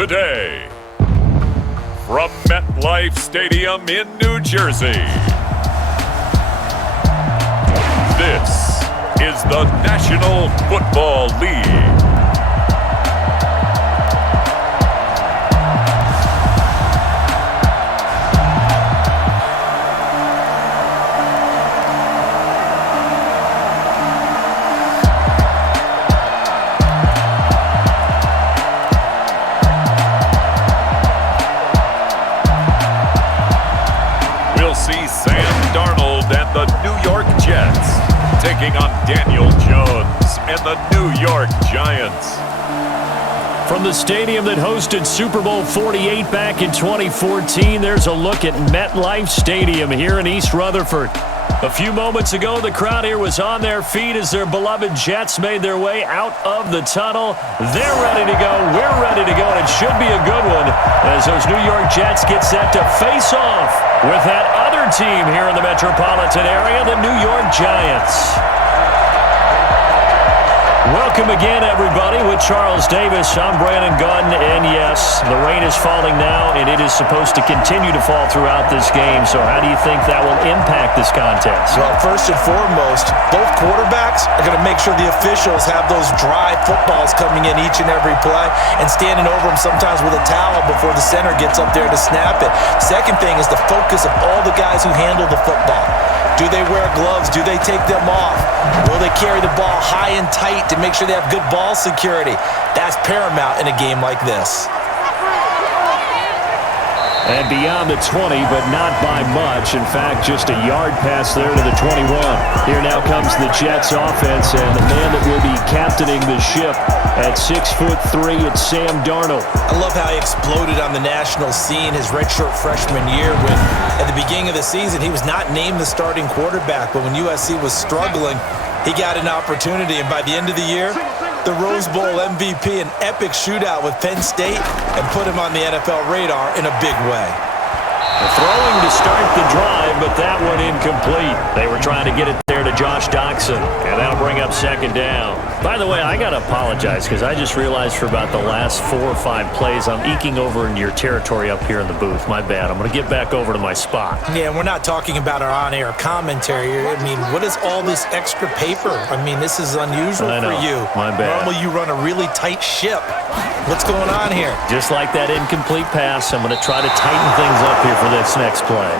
today, from MetLife Stadium in New Jersey, this is the National Football League. The New York Jets taking on Daniel Jones and the New York Giants. From the stadium that hosted Super Bowl 48 back in 2014, there's a look at MetLife Stadium here in East Rutherford. A few moments ago, the crowd here was on their feet as their beloved Jets made their way out of the tunnel. They're ready to go. We're ready to go, and it should be a good one as those New York Jets get set to face off with that other team here in the metropolitan area, the New York Giants. Welcome again, everybody, with Charles Davis. I'm Brandon Gaudin, and yes, the rain is falling now, and it is supposed to continue to fall throughout this game. So how do you think that will impact this contest? Well, first and foremost, both quarterbacks are going to make sure the officials have those dry footballs coming in each and every play and standing over them sometimes with a towel before the center gets up there to snap it. Second thing is the focus of all the guys who handle the football. Do they wear gloves? Do they take them off? Will they carry the ball high and tight to make sure they have good ball security? That's paramount in a game like this. And beyond the 20, but not by much. In fact, just a yard pass there to the 21. Here now comes the Jets offense, and the man that will be captaining the ship at 6'3", it's Sam Darnold. I love how he exploded on the national scene his redshirt freshman year when, at the beginning of the season, he was not named the starting quarterback. But when USC was struggling, he got an opportunity, and by the end of the year, the Rose Bowl MVP, an epic shootout with Penn State, and put him on the NFL radar in a big way. Throwing to start the drive, but that one incomplete. They were trying to get it there to Josh Doxson, and that'll bring up second down. By the way, I got to apologize because I just realized for about the last 4 or 5 plays, I'm eking over into your territory up here in the booth. My bad. I'm going to get back over to my spot. Yeah, we're not talking about our on-air commentary. I mean, what is all this extra paper? I mean, this is unusual for you. My bad. Normally, you run a really tight ship. What's going on here? Just like that incomplete pass, I'm going to try to tighten things up here for this next play.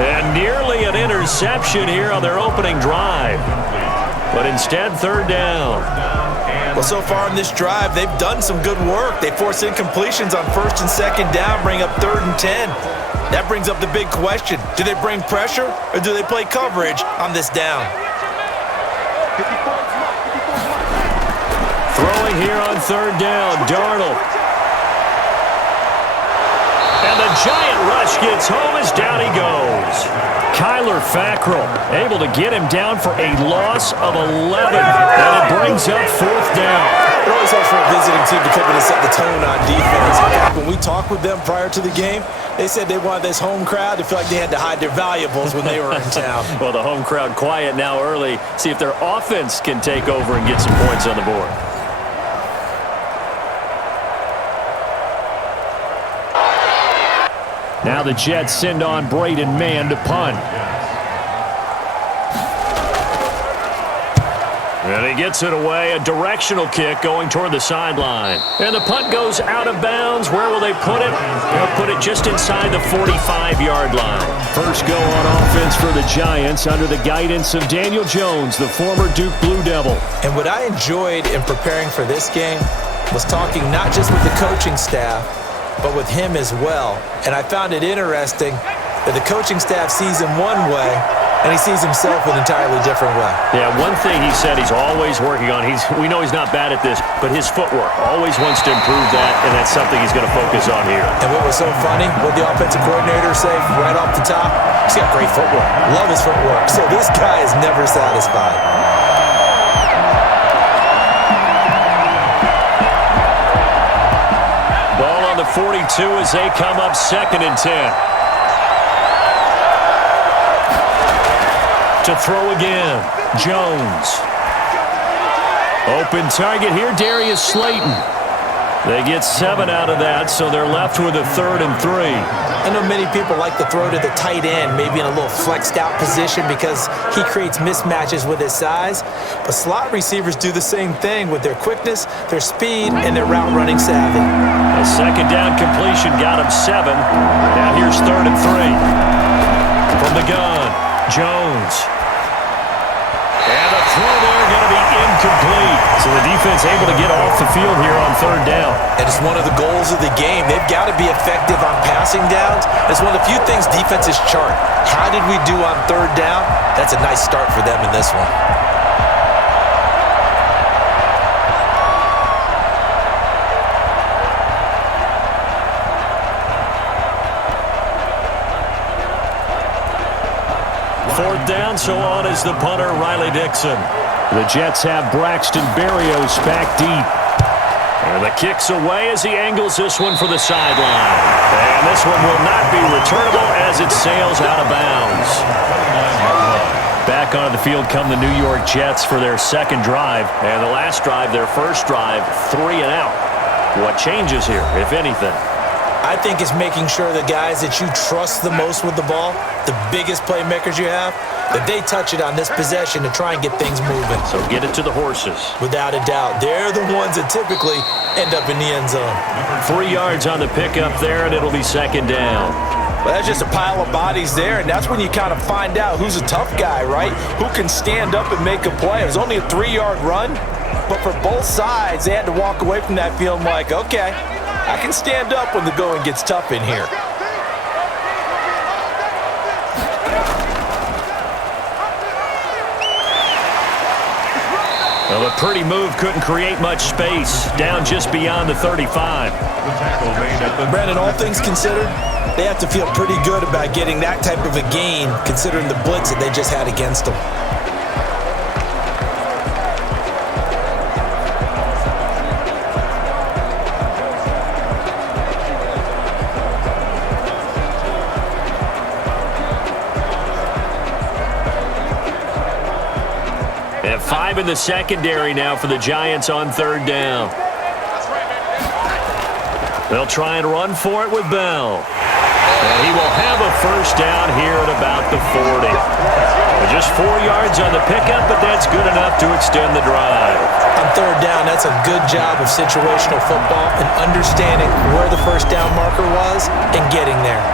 And nearly an interception here on their opening drive. But instead, third down. Well, so far in this drive, they've done some good work. They force incompletions on first and second down, bring up 3rd and 10. That brings up the big question. Do they bring pressure or do they play coverage on this down? Throwing here on 3rd down, Darnold. And the giant rush gets home as down he goes. Kyler Fackrell able to get him down for a loss of 11. And it brings up 4th down. It always helps for a visiting team to come in and set the tone on defense. In fact, when we talked with them prior to the game, they said they wanted this home crowd to feel like they had to hide their valuables when they were in town. Well, the home crowd quiet now early. See if their offense can take over and get some points on the board. Now the Jets send on Braden Mann to punt. And he gets it away, a directional kick going toward the sideline. And the punt goes out of bounds. Where will they put it? They'll put it just inside the 45-yard line. First go on offense for the Giants under the guidance of Daniel Jones, the former Duke Blue Devil. And what I enjoyed in preparing for this game was talking not just with the coaching staff, but with him as well. And I found it interesting that the coaching staff sees him one way, and he sees himself an entirely different way. Yeah, one thing he said he's always working on, we know he's not bad at this, but his footwork, always wants to improve that, and that's something he's going to focus on here. And what was so funny, what the offensive coordinator said right off the top, he's got great footwork. Love his footwork. So this guy is never satisfied. Ball on the 42 as they come up 2nd and 10. To throw again, Jones. Open target here, Darius Slayton. They get 7 out of that, so they're left with a 3rd and 3. I know many people like to throw to the tight end, maybe in a little flexed out position because he creates mismatches with his size. But slot receivers do the same thing with their quickness, their speed, and their route running savvy. A 2nd down completion got him 7. Now here's 3rd and 3. From the gun, Jones. And the throw there going to be incomplete. So the defense able to get off the field here on 3rd down. And it's one of the goals of the game. They've got to be effective on passing downs. It's one of the few things defenses chart. How did we do on 3rd down? That's a nice start for them in this one. Fourth down, so on is the punter, Riley Dixon. The Jets have Braxton Berrios back deep. And the kick's away as he angles this one for the sideline. And this one will not be returnable as it sails out of bounds. Back onto the field come the New York Jets for their 2nd drive. And the last drive, their 1st drive, 3 and out. What changes here, if anything? I think it's making sure the guys that you trust the most with the ball, the biggest playmakers you have, that they touch it on this possession to try and get things moving. So get it to the horses. Without a doubt. They're the ones that typically end up in the end zone. 3 yards on the pickup there, and it'll be 2nd down. Well, that's just a pile of bodies there, and that's when you kind of find out who's a tough guy, right? Who can stand up and make a play. It was only a 3-yard run, but for both sides, they had to walk away from that feeling like, okay, I can stand up when the going gets tough in here. Well, a pretty move couldn't create much space. Down just beyond the 35. Brandon, all things considered, they have to feel pretty good about getting that type of a gain considering the blitz that they just had against them. And 5 in the secondary now for the Giants on 3rd down. They'll try and run for it with Bell. And he will have a 1st down here at about the 40. Just 4 yards on the pickup, but that's good enough to extend the drive. On 3rd down, that's a good job of situational football and understanding where the 1st down marker was and getting there.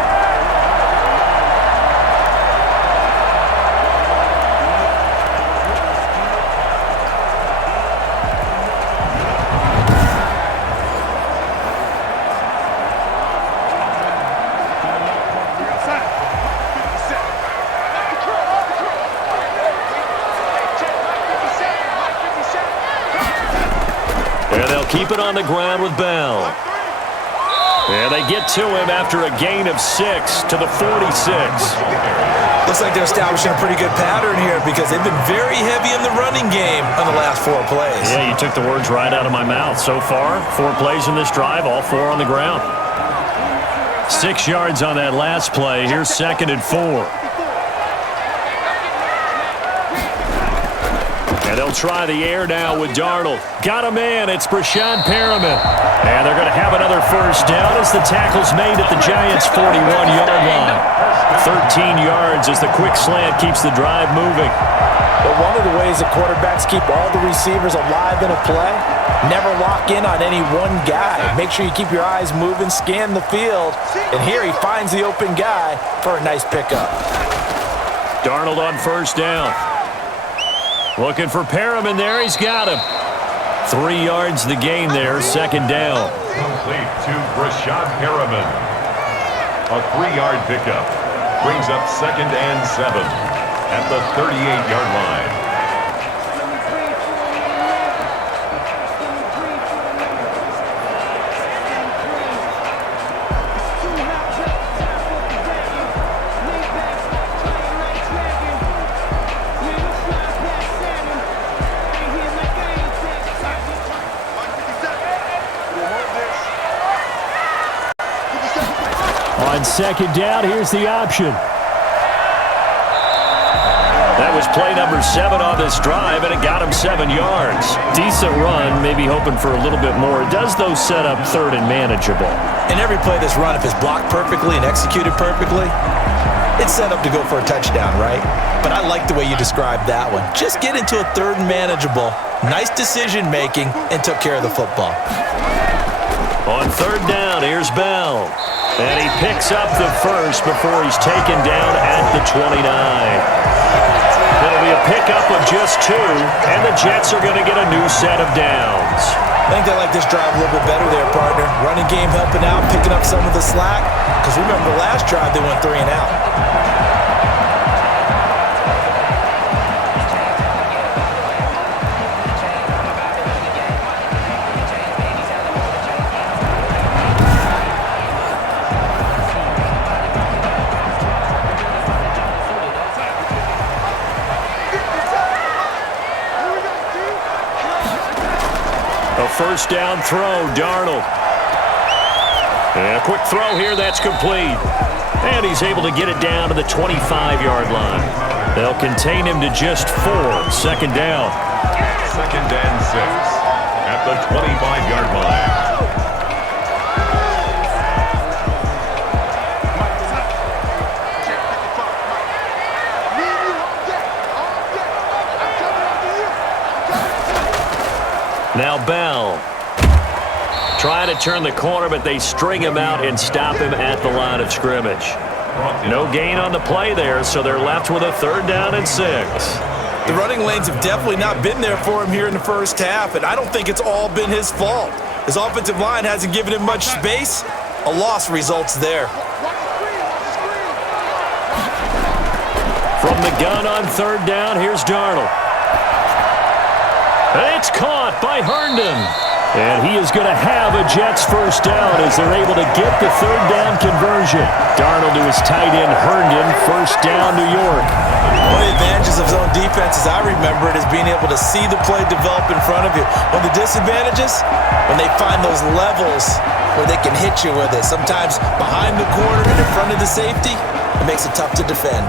Keep it on the ground with Bell. And they get to him after a gain of 6 to the 46. Looks like they're establishing a pretty good pattern here because they've been very heavy in the running game on the last 4 plays. Yeah, you took the words right out of my mouth. So far, 4 plays in this drive, all 4 on the ground. 6 yards on that last play. Here's 2nd and 4. And they'll try the air now with Darnold. Got a man. It's Brashad Perriman. And they're going to have another 1st down as the tackle's made at the Giants' 41-yard line. 13 yards as the quick slant keeps the drive moving. But one of the ways the quarterbacks keep all the receivers alive in a play, never lock in on any one guy. Make sure you keep your eyes moving, scan the field. And here he finds the open guy for a nice pickup. Darnold on 1st down. Looking for Perriman there. He's got him. 3 yards the gain there. 2nd down. Complete to Brashad Perriman. A 3-yard pickup. Brings up 2nd and 7 at the 38-yard line. On 2nd down, here's the option. That was play number 7 on this drive, and it got him 7 yards. Decent run, maybe hoping for a little bit more. It does, though, set up third and manageable. And every play that's run, if it's blocked perfectly and executed perfectly, it's set up to go for a touchdown, right? But I like the way you described that one. Just get into a third and manageable, nice decision-making, and took care of the football. On third down, here's Bell. And he picks up the first before he's taken down at the 29. It'll be a pickup of just 2, and the Jets are going to get a new set of downs. I think they like this drive a little bit better there, partner. Running game helping out, picking up some of the slack. Because remember, the last drive they went 3 and out. First down throw, Darnold. And a quick throw here, that's complete. And he's able to get it down to the 25-yard line. They'll contain him to just 4. Second down. 2nd and 6 at the 25-yard line. Now Bell trying to turn the corner, but they string him out and stop him at the line of scrimmage. No gain on the play there, so they're left with a 3rd down and 6. The running lanes have definitely not been there for him here in the first half, and I don't think it's all been his fault. His offensive line hasn't given him much space. A loss results there. From the gun on 3rd down, here's Darnold. It's caught by Herndon. And he is going to have a Jets first down as they're able to get the 3rd down conversion. Darnold to his tight end Herndon, first down New York. One of the advantages of zone defense, as I remember it, is being able to see the play develop in front of you. One of the disadvantages, when they find those levels where they can hit you with it. Sometimes behind the corner and in front of the safety, it makes it tough to defend.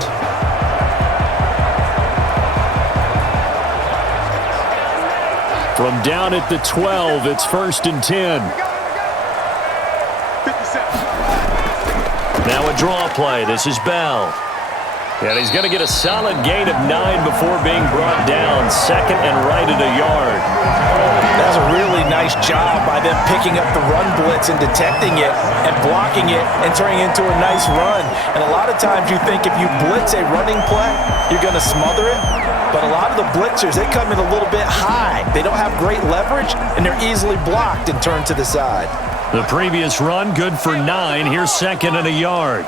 From down at the 12, it's 1st and 10. Now a draw play. This is Bell. And he's going to get a solid gain of 9 before being brought down. 2nd and right at a yard. That's a really nice job by them picking up the run blitz and detecting it and blocking it and turning it into a nice run. And a lot of times you think if you blitz a running play, you're going to smother it. But a lot of the blitzers, they come in a little bit high. They don't have great leverage, and they're easily blocked and turned to the side. The previous run, good for 9. Here's 2nd and a yard.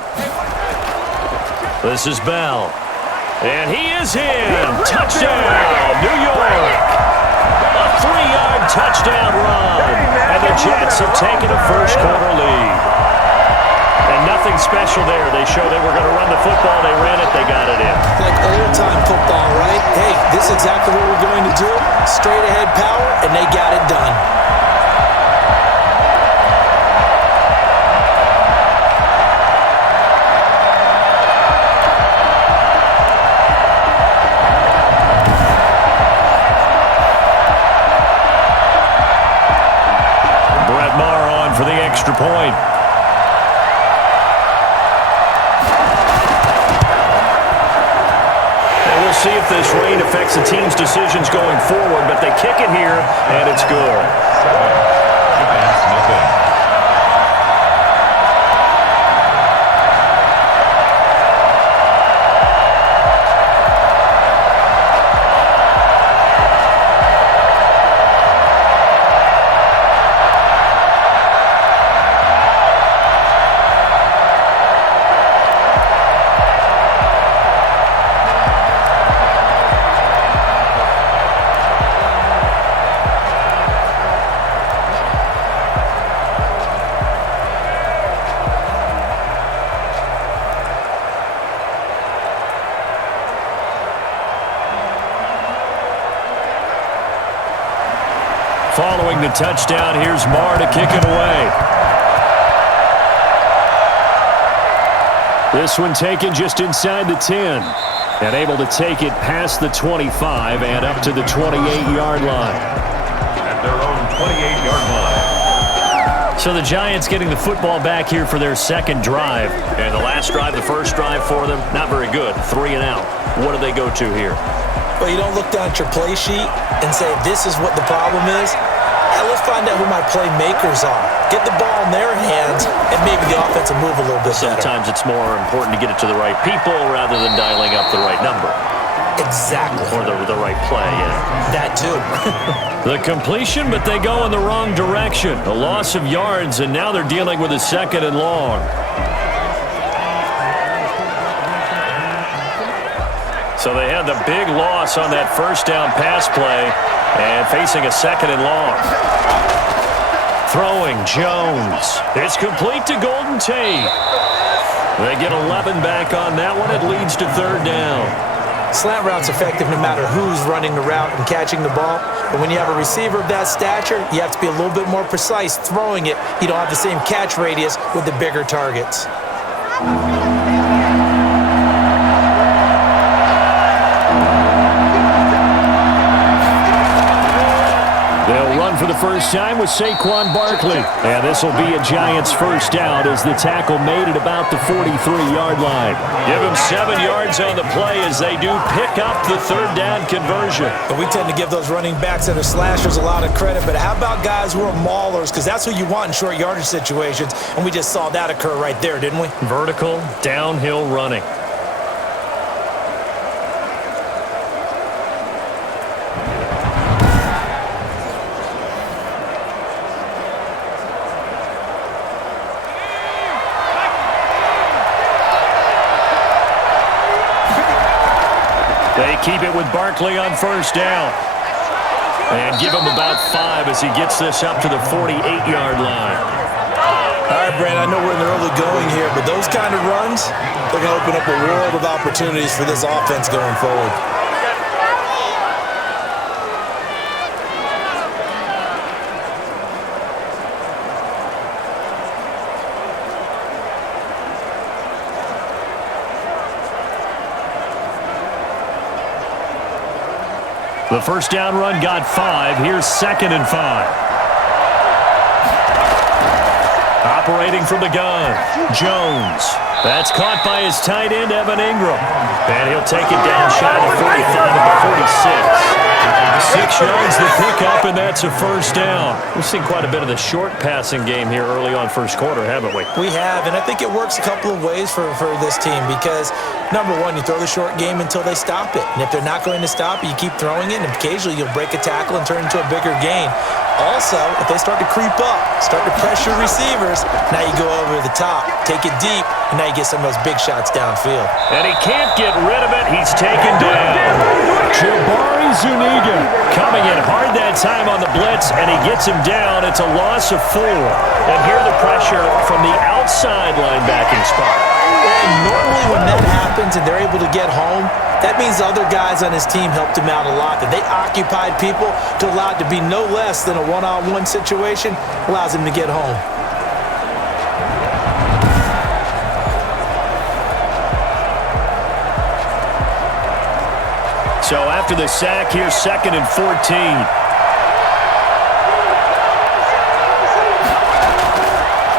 This is Bell. And he is in. Touchdown, New York. A 3-yard touchdown run. And the Jets have taken a first-quarter lead. And nothing special there. They showed they were going to run the football. They ran it. They got it in. Like old-time football, right? Hey, this is exactly what we're going to do. Straight-ahead power, and they got it done. Brett Maher on for the extra point. See if this rain affects the team's decisions going forward, but they kick it here, and it's good. Following the touchdown, here's Maher to kick it away. This one taken just inside the 10. And able to take it past the 25 and up to the 28-yard line. At their own 28-yard line. So the Giants getting the football back here for their second drive. And the last drive, the first drive for them, not very good. 3 and out. What do they go to here? Well, you don't look down at your play sheet and say, this is what the problem is. Let's find out who my playmakers are. Get the ball in their hands, and maybe the offense will move a little bit better. Sometimes it's more important to get it to the right people rather than dialing up the right number. Exactly. Or the right play, yeah. That too. The completion, but they go in the wrong direction. A loss of yards, and now they're dealing with a 2nd and long. So they had the big loss on that first down pass play and facing a 2nd and long. Throwing Jones. It's complete to Golden Tate. They get 11 back on that one. It leads to 3rd down. Slant route's effective no matter who's running the route and catching the ball. But when you have a receiver of that stature, you have to be a little bit more precise throwing it. You don't have the same catch radius with the bigger targets. They'll run for the first time with Saquon Barkley. And this will be a Giants first down as the tackle made at about the 43-yard line. Give him 7 yards on the play as they do pick up the 3rd down conversion. But we tend to give those running backs that are slashers a lot of credit. But how about guys who are maulers? Because that's who you want in short yardage situations. And we just saw that occur right there, didn't we? Vertical, downhill running. They keep it with Barkley on first down. And give him about 5 as he gets this up to the 48-yard line. All right, Brent, I know we're in the early going here, but those kind of runs, they're going to open up a world of opportunities for this offense going forward. The first down run got 5. Here's 2nd and 5. Operating from the gun, Jones. That's caught by his tight end, Evan Ingram. And he'll take it down shy of the 45 at the 46. 6 yards the pickup, and that's a first down. We've seen quite a bit of the short passing game here early on first quarter, haven't we? We have, and I think it works a couple of ways for this team because, number one, you throw the short game until they stop it. And if they're not going to stop it, you keep throwing it, and occasionally you'll break a tackle and turn it into a bigger gain. Also, if they start to creep up, start to pressure receivers, now you go over the top, take it deep, and now you get some of those big shots downfield. And he can't get rid of it. He's taken down. Jabari Zuniga coming in hard that time on the blitz, and he gets him down. It's a loss of 4. And here the pressure from the outside linebacking spot. And normally when that happens and they're able to get home, that means the other guys on his team helped him out a lot. That they occupied people to allow it to be no less than a one-on-one situation, allows him to get home. So after the sack, here's 2nd and 14.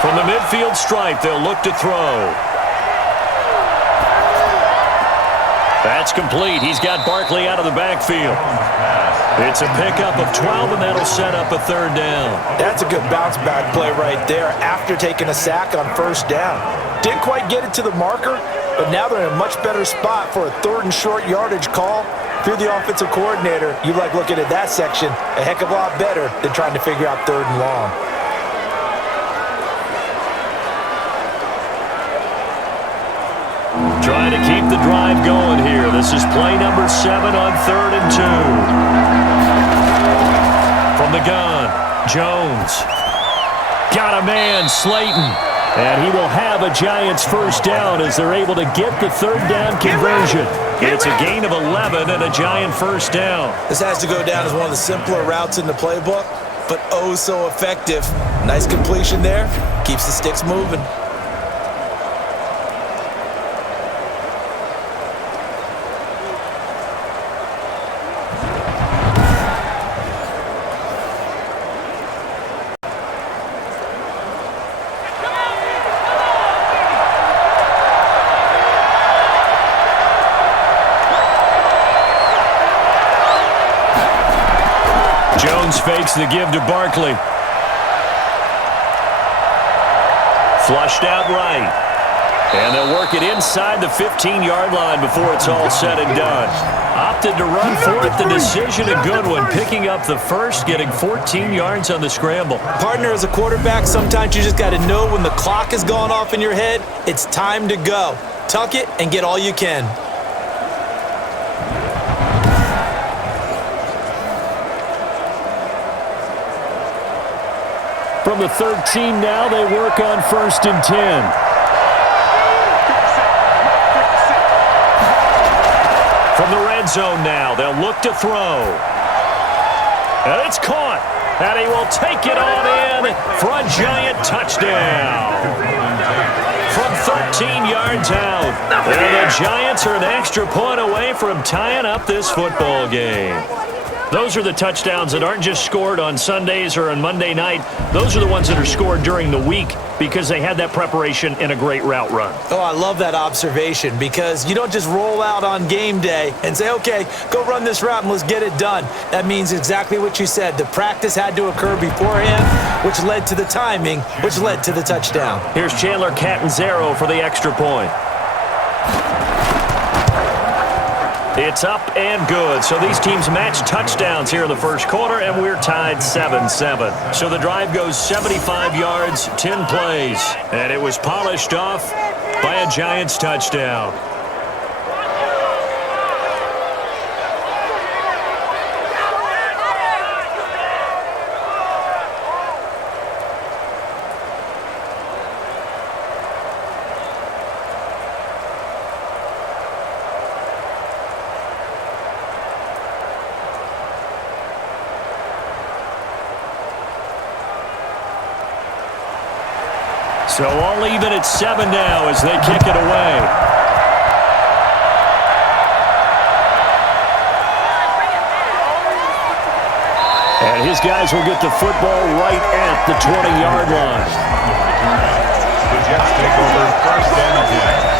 From the midfield stripe, they'll look to throw. That's complete. He's got Barkley out of the backfield. It's a pickup of 12, and that'll set up a 3rd down. That's a good bounce-back play right there after taking a sack on first down. Didn't quite get it to the marker, but now they're in a much better spot for a 3rd and short yardage call. If you're the offensive coordinator, you like looking at that section a heck of a lot better than trying to figure out 3rd and long. Trying to keep the drive going here. This is play number 7 on 3rd and 2. From the gun, Jones. Got a man, Slayton. And he will have a Giants first down as they're able to get the 3rd down conversion. It's a gain of 11 and a Giant first down. This has to go down as one of the simpler routes in the playbook, but oh so effective. Nice completion there. Keeps the sticks moving. Jones fakes the give to Barkley. Flushed out right. And they'll work it inside the 15-yard line before it's all said and done. Opted to run for it. The decision a good one. Picking up the first, getting 14 yards on the scramble. Partner, as a quarterback, sometimes you just got to know when the clock has gone off in your head, it's time to go. Tuck it and get all you can. From the 13 now, they work on 1st and 10. From the red zone now, they'll look to throw. And it's caught. And he will take it on in for a giant touchdown. From 13 yards out. And the Giants are an extra point away from tying up this football game. Those are the touchdowns that aren't just scored on Sundays or on Monday night. Those are the ones that are scored during the week because they had that preparation and a great route run. Oh, I love that observation because you don't just roll out on game day and say, okay, go run this route and let's get it done. That means exactly what you said. The practice had to occur beforehand, which led to the timing, which led to the touchdown. Here's Chandler Catanzaro for the extra point. It's up and good. So these teams match touchdowns here in the first quarter, and we're tied 7-7. So the drive goes 75 yards, 10 plays, and it was polished off by a Giants touchdown. So all even at 7 now as they kick it away. And his guys will get the football right at the 20-yard line. The Jets take over 1st and 10.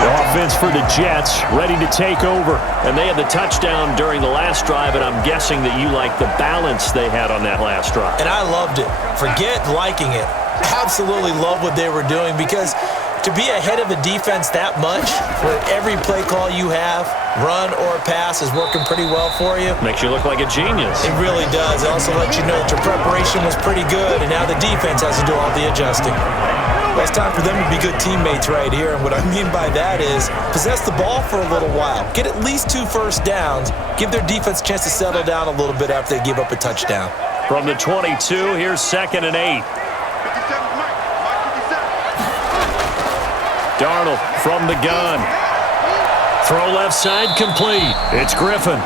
The offense for the Jets ready to take over. And they had the touchdown during the last drive, and I'm guessing that you like the balance they had on that last drive. And I loved it. Forget liking it. Absolutely love what they were doing because to be ahead of a defense that much where every play call you have, run or pass, is working pretty well for you. Makes you look like a genius. It really does. It also lets you know that your preparation was pretty good and now the defense has to do all the adjusting. Well, it's time for them to be good teammates right here, and what I mean by that is possess the ball for a little while. Get at least 2 first downs. Give their defense a chance to settle down a little bit after they give up a touchdown. From the 22, here's 2nd and 8. Darnold from the gun. Throw left side complete. It's Griffin.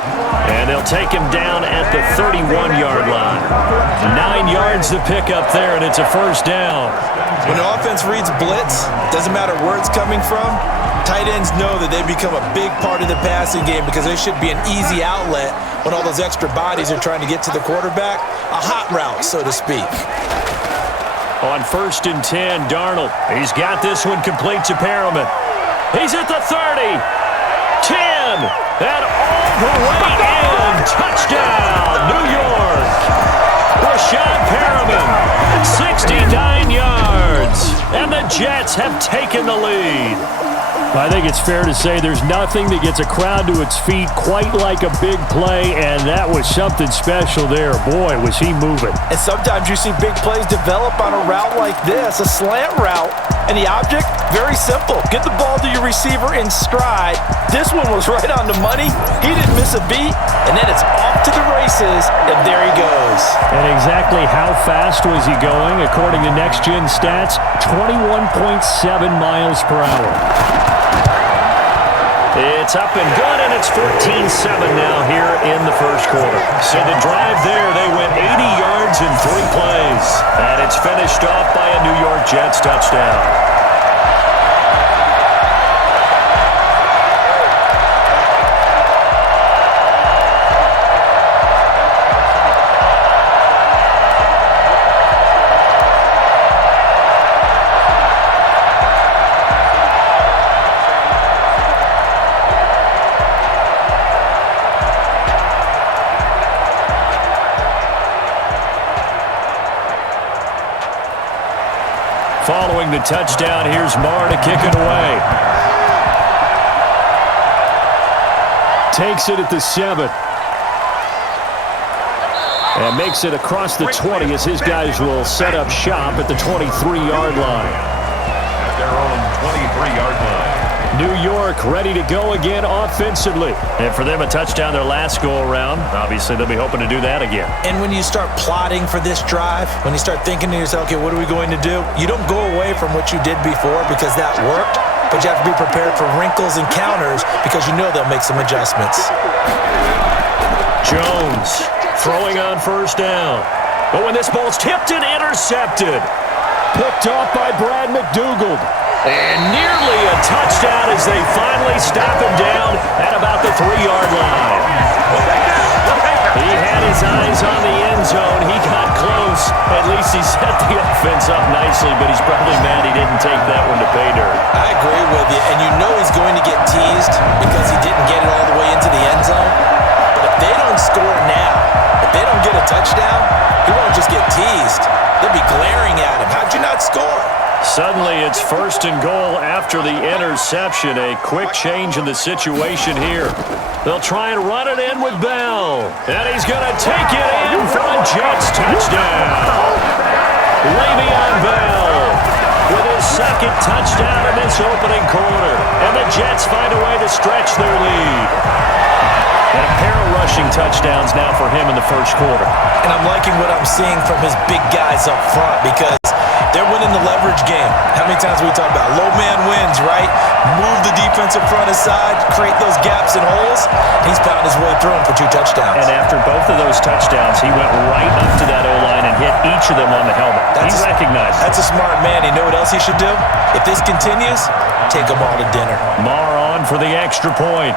And they'll take him down at the 31-yard line. 9 yards to pick up there, and it's a first down. When the offense reads blitz, doesn't matter where it's coming from, tight ends know that they become a big part of the passing game because they should be an easy outlet when all those extra bodies are trying to get to the quarterback. A hot route, so to speak. On 1st and 10, Darnold. He's got this one complete to Perriman. He's at the 30. 10. And all the way in. Touchdown, New York. Rashad Perriman. 69 yards. And the Jets have taken the lead. I think it's fair to say there's nothing that gets a crowd to its feet quite like a big play, and that was something special there. Boy, was he moving. And sometimes you see big plays develop on a route like this, a slant route, and the object, very simple. Get the ball to your receiver in stride. This one was right on the money. He didn't miss a beat, and then it's off to the races, and there he goes. And exactly how fast was he going? According to Next Gen Stats, 21.7 miles per hour. It's up and good, and it's 14-7 now here in the first quarter. So the drive there, they went 80 yards in 3 plays. And it's finished off by a New York Jets touchdown. Following the touchdown, here's Marr to kick it away. Takes it at the 7. And makes it across the 20 as his guys will set up shop at the 23-yard line. At their own 23-yard line. New York ready to go again offensively. And for them, a touchdown their last go-around. Obviously, they'll be hoping to do that again. And when you start plotting for this drive, when you start thinking to yourself, okay, what are we going to do? You don't go away from what you did before because that worked, but you have to be prepared for wrinkles and counters because you know they'll make some adjustments. Jones throwing on first down. But when this ball's tipped and intercepted. Picked off by Brad McDougald. And nearly a touchdown as they finally stop him down at about the 3-yard line. He had his eyes on the end zone. He got close. At least he set the offense up nicely, but he's probably mad he didn't take that one to pay dirt. I agree with you, and you know he's going to get teased because he didn't get it all the way into the end zone. But if they don't score now, if they don't get a touchdown, he won't just get teased. They'll be glaring at him. How'd you not score? Suddenly, it's 1st and goal after the interception. A quick change in the situation here. They'll try and run it in with Bell. And he's going to take it in for a Jets touchdown. Le'Veon Bell with his second touchdown in this opening quarter. And the Jets find a way to stretch their lead. And a pair of rushing touchdowns now for him in the first quarter. And I'm liking what I'm seeing from his big guys up front because they're winning the leverage game. How many times we talk about low man wins, right? Move the defensive front aside, create those gaps and holes. He's found his way through them for 2 touchdowns. And after both of those touchdowns, he went right up to that O-line and hit each of them on the helmet. He's recognized. That's a smart man. You know what else he should do? If this continues, take them all to dinner. Marr on for the extra point.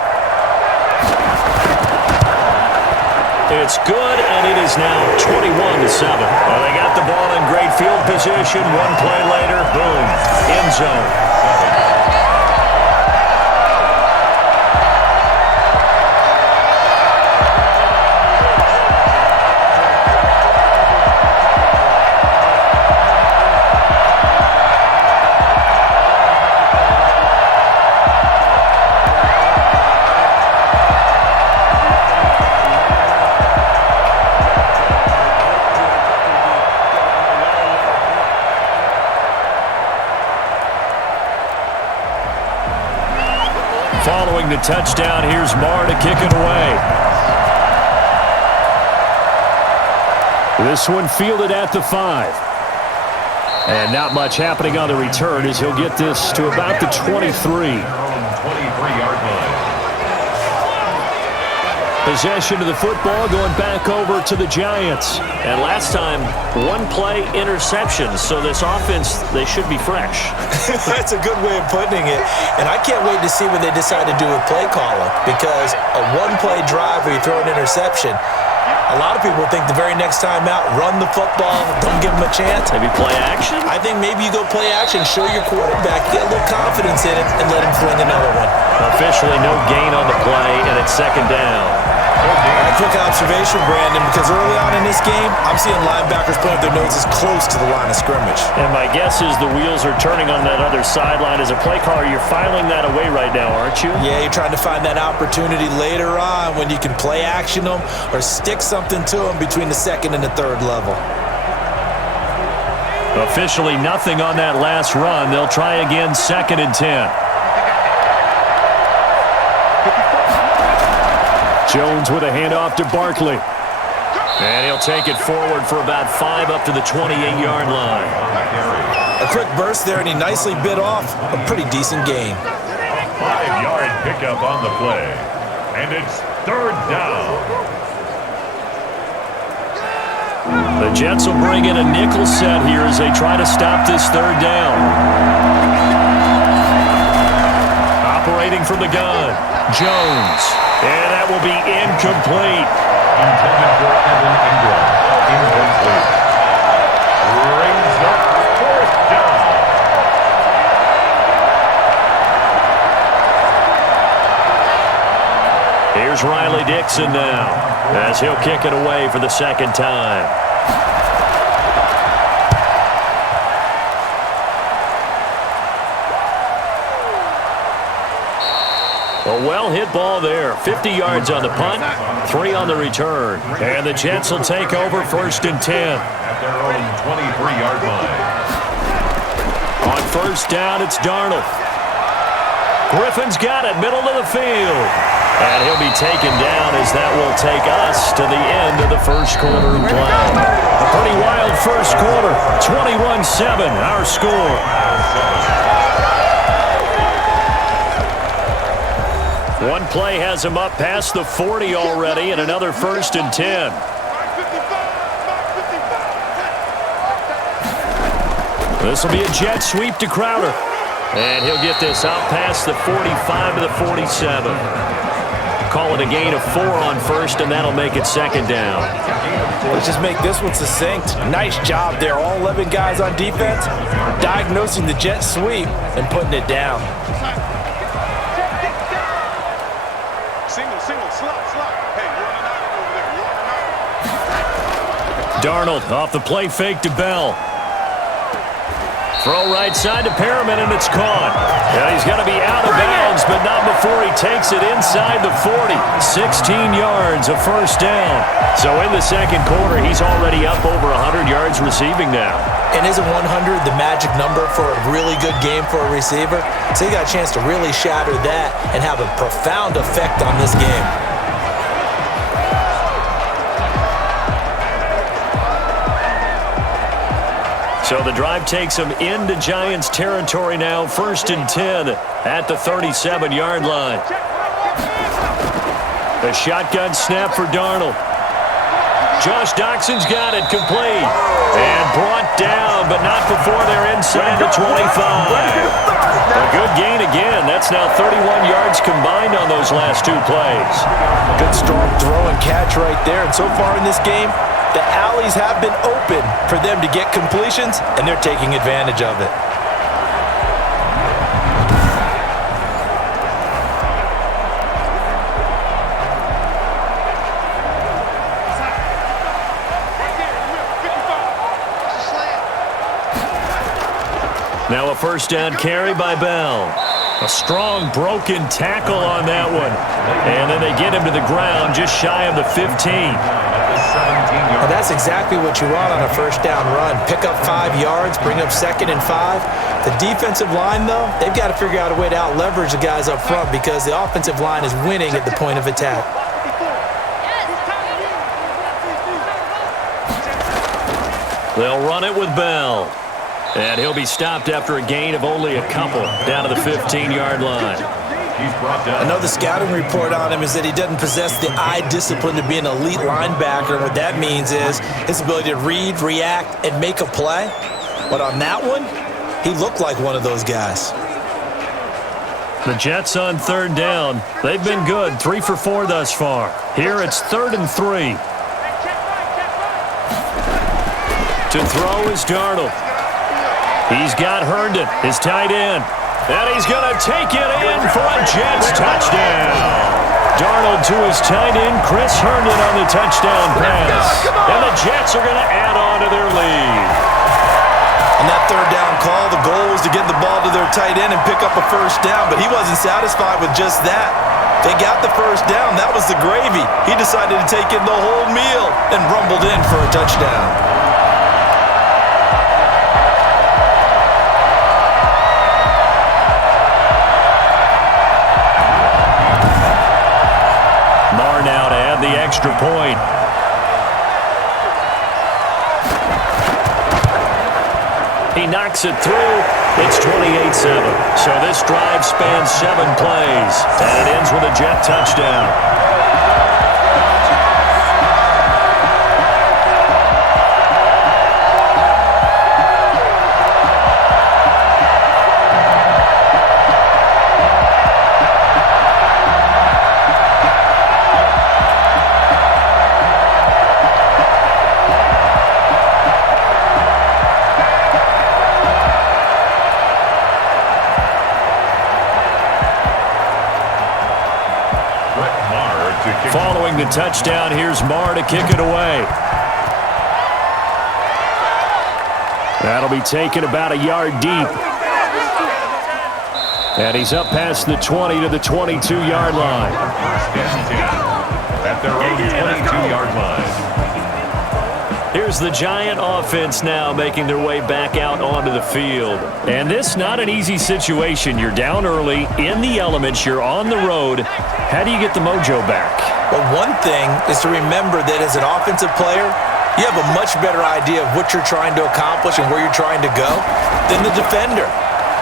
It's good, and it is now 21-7. Well, they got the ball in great field position. One play later, boom, end zone. Following the touchdown, here's Marr to kick it away. This one fielded at the 5. And not much happening on the return as he'll get this to about the 23. 23-yard line. Possession of the football going back over to the Giants. And last time, one play interception. So this offense, they should be fresh. That's a good way of putting it. And I can't wait to see what they decide to do with play calling. Because a one-play drive where you throw an interception, a lot of people think the very next time out, run the football, don't give them a chance. Maybe play action? I think maybe you go play action, show your quarterback, get a little confidence in it, and let him fling another one. Officially no gain on the play, and it's 2nd down. A quick observation, Brandon, because early on in this game, I'm seeing linebackers put up their noses close to the line of scrimmage. And my guess is the wheels are turning on that other sideline. As a play caller, you're filing that away right now, aren't you? Yeah, you're trying to find that opportunity later on when you can play action them or stick something to them between the 2nd and the 3rd level. Officially nothing on that last run. They'll try again, 2nd and 10. Jones with a handoff to Barkley. And he'll take it forward for about 5 up to the 28-yard line. A quick burst there, and he nicely bit off a pretty decent gain. 5-yard pickup on the play. And it's 3rd down. The Jets will bring in a nickel set here as they try to stop this 3rd down. Operating from the gun, Jones. And that will be incomplete. Intended for Evan Ingram. Incomplete. Brings up 4th down. Here's Riley Dixon now as he'll kick it away for the 2nd time. A well-hit ball there. 50 yards on the punt, 3 on the return. And the Jets will take over 1st and 10. At their own 23-yard line. On 1st down, it's Darnold. Griffin's got it, middle of the field. And he'll be taken down as that will take us to the end of the 1st quarter of play. A pretty wild 1st quarter. 21-7, our score. One play has him up past the 40 already, and another 1st and 10. This will be a jet sweep to Crowder. And he'll get this out past the 45 to the 47. Call it a gain of 4 on 1st, and that'll make it 2nd down. Let's just make this one succinct. Nice job there. All 11 guys on defense diagnosing the jet sweep and putting it down. Darnold off the play fake to Bell. Throw right side to Perriman, and it's caught. And he's going to be out of bounds, but not before he takes it inside the 40. 16 yards, a 1st down. So in the 2nd quarter, he's already up over 100 yards receiving now. And isn't 100 the magic number for a really good game for a receiver? So he got a chance to really shatter that and have a profound effect on this game. So the drive takes him into Giants territory now. 1st and 10 at the 37-yard line. A shotgun snap for Darnold. Josh Doxson's got it complete. And brought down, but not before they're inside the 25. A good gain again. That's now 31 yards combined on those last 2 plays. Good strong throw and catch right there. And so far in this game, the alleys have been open for them to get completions, and they're taking advantage of it. Now a 1st down carry by Bell. A strong broken tackle on that one. And then they get him to the ground just shy of the 15. Well, that's exactly what you want on a 1st down run. Pick up 5 yards, bring up 2nd and 5. The defensive line, though, they've got to figure out a way to out-leverage the guys up front because the offensive line is winning at the point of attack. They'll run it with Bell. And he'll be stopped after a gain of only a couple down to the 15-yard line. I know the scouting report on him is that he doesn't possess the eye discipline to be an elite linebacker. What that means is his ability to read, react, and make a play. But on that one, he looked like one of those guys. The Jets on 3rd down. They've been good, 3 for 4 thus far. Here it's 3rd and 3. To throw is Darnold. He's got Herndon, his tight end. And he's going to take it in for a Jets touchdown. Darnold to his tight end, Chris Herndon on the touchdown pass. And the Jets are going to add on to their lead. And that 3rd down call, the goal was to get the ball to their tight end and pick up a 1st down, but he wasn't satisfied with just that. They got the 1st down. That was the gravy. He decided to take in the whole meal and rumbled in for a touchdown. Now to add the extra point. He knocks it through. It's 28-7. So this drive spans 7 plays. And it ends with a Jet touchdown. Following the touchdown, here's Marr to kick it away. That'll be taken about a yard deep. And he's up past the 20 to the 22-yard line. First and 10 at their own 22-yard line. Here's the Giant offense now making their way back out onto the field. And this not an easy situation. You're down early, in the elements, you're on the road. How do you get the mojo back? Well, one thing is to remember that as an offensive player, you have a much better idea of what you're trying to accomplish and where you're trying to go than the defender.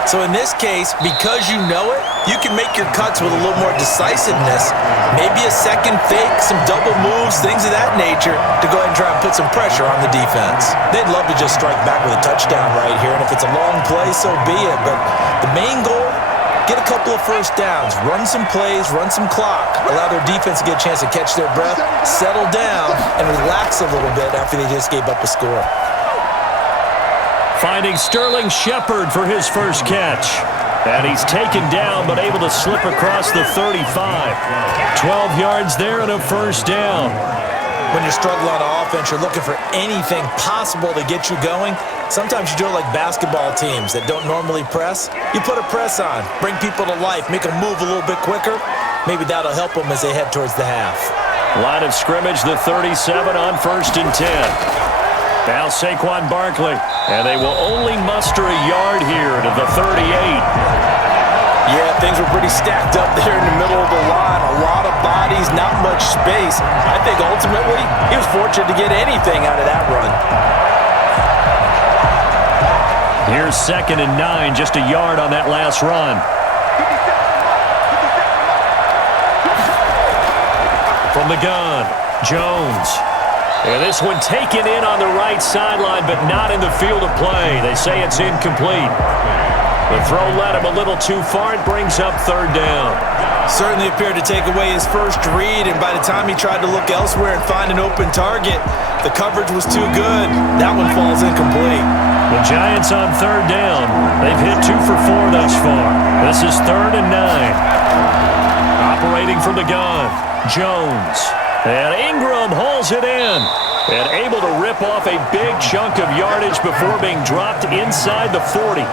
So in this case, because you know it, you can make your cuts with a little more decisiveness, maybe a second fake, some double moves, things of that nature, to go ahead and try and put some pressure on the defense. They'd love to just strike back with a touchdown right here, and if it's a long play, so be it. But the main goal, get a couple of first downs, run some plays, run some clock, allow their defense to get a chance to catch their breath, settle down, and relax a little bit after they just gave up a score. Finding Sterling Shepard for his first catch. And he's taken down but able to slip across the 35. 12 yards there and a first down. When you're struggling on offense, you're looking for anything possible to get you going. Sometimes you do it like basketball teams that don't normally press. You put a press on, bring people to life, make them move a little bit quicker. Maybe that'll help them as they head towards the half. Line of scrimmage, the 37 on 1st and 10. Now Saquon Barkley, and they will only muster a yard here to the 38. Yeah, things were pretty stacked up there in the middle of the line. A lot of bodies, not much space. I think ultimately he was fortunate to get anything out of that run. Here's 2nd and 9, just a yard on that last run. From the gun, Jones. And this one taken in on the right sideline, but not in the field of play. They say it's incomplete. The throw led him a little too far. It brings up 3rd down. Certainly appeared to take away his first read, and by the time he tried to look elsewhere and find an open target, the coverage was too good. That one falls incomplete. The Giants on 3rd down. They've hit 2 for 4 thus far. This is 3rd and 9. Operating from the gun, Jones. And Ingram hauls it in. And able to rip off a big chunk of yardage before being dropped inside the 40.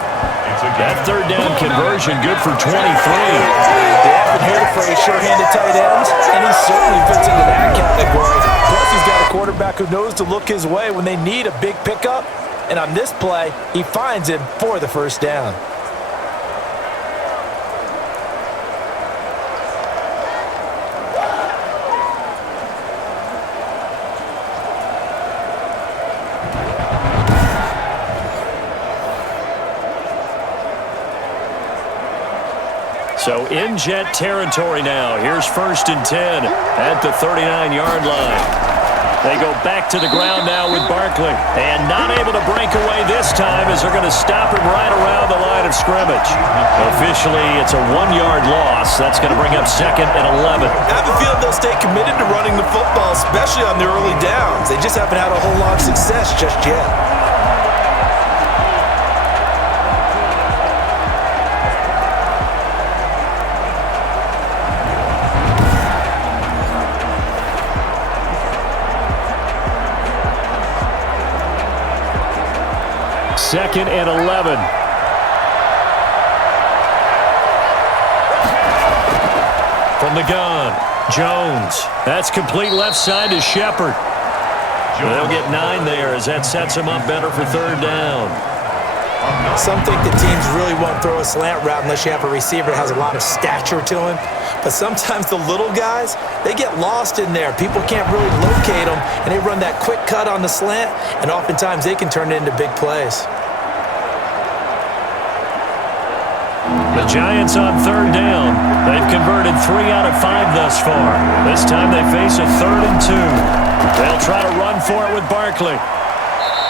That 3rd down conversion good for 23. They have been here for a sure-handed tight ends, and he certainly fits into that category. Plus, he's got a quarterback who knows to look his way when they need a big pickup. And on this play, he finds him for the first down. So in jet territory now. Here's 1st and 10 at the 39-yard line. They go back to the ground now with Barkley. And not able to break away this time as they're going to stop him right around the line of scrimmage. Officially, it's a 1-yard loss. That's going to bring up 2nd and 11. I have a feeling they'll stay committed to running the football, especially on the early downs. They just haven't had a whole lot of success just yet. Second and 11. From the gun, Jones. That's complete left side to Shepard. They'll get 9 there as that sets him up better for 3rd down. Some think the teams really won't throw a slant route unless you have a receiver that has a lot of stature to him. But sometimes the little guys, they get lost in there. People can't really locate them, and they run that quick cut on the slant, and oftentimes they can turn it into big plays. The Giants on 3rd down. They've converted 3 out of 5 thus far. This time they face a 3rd and 2. They'll try to run for it with Barkley.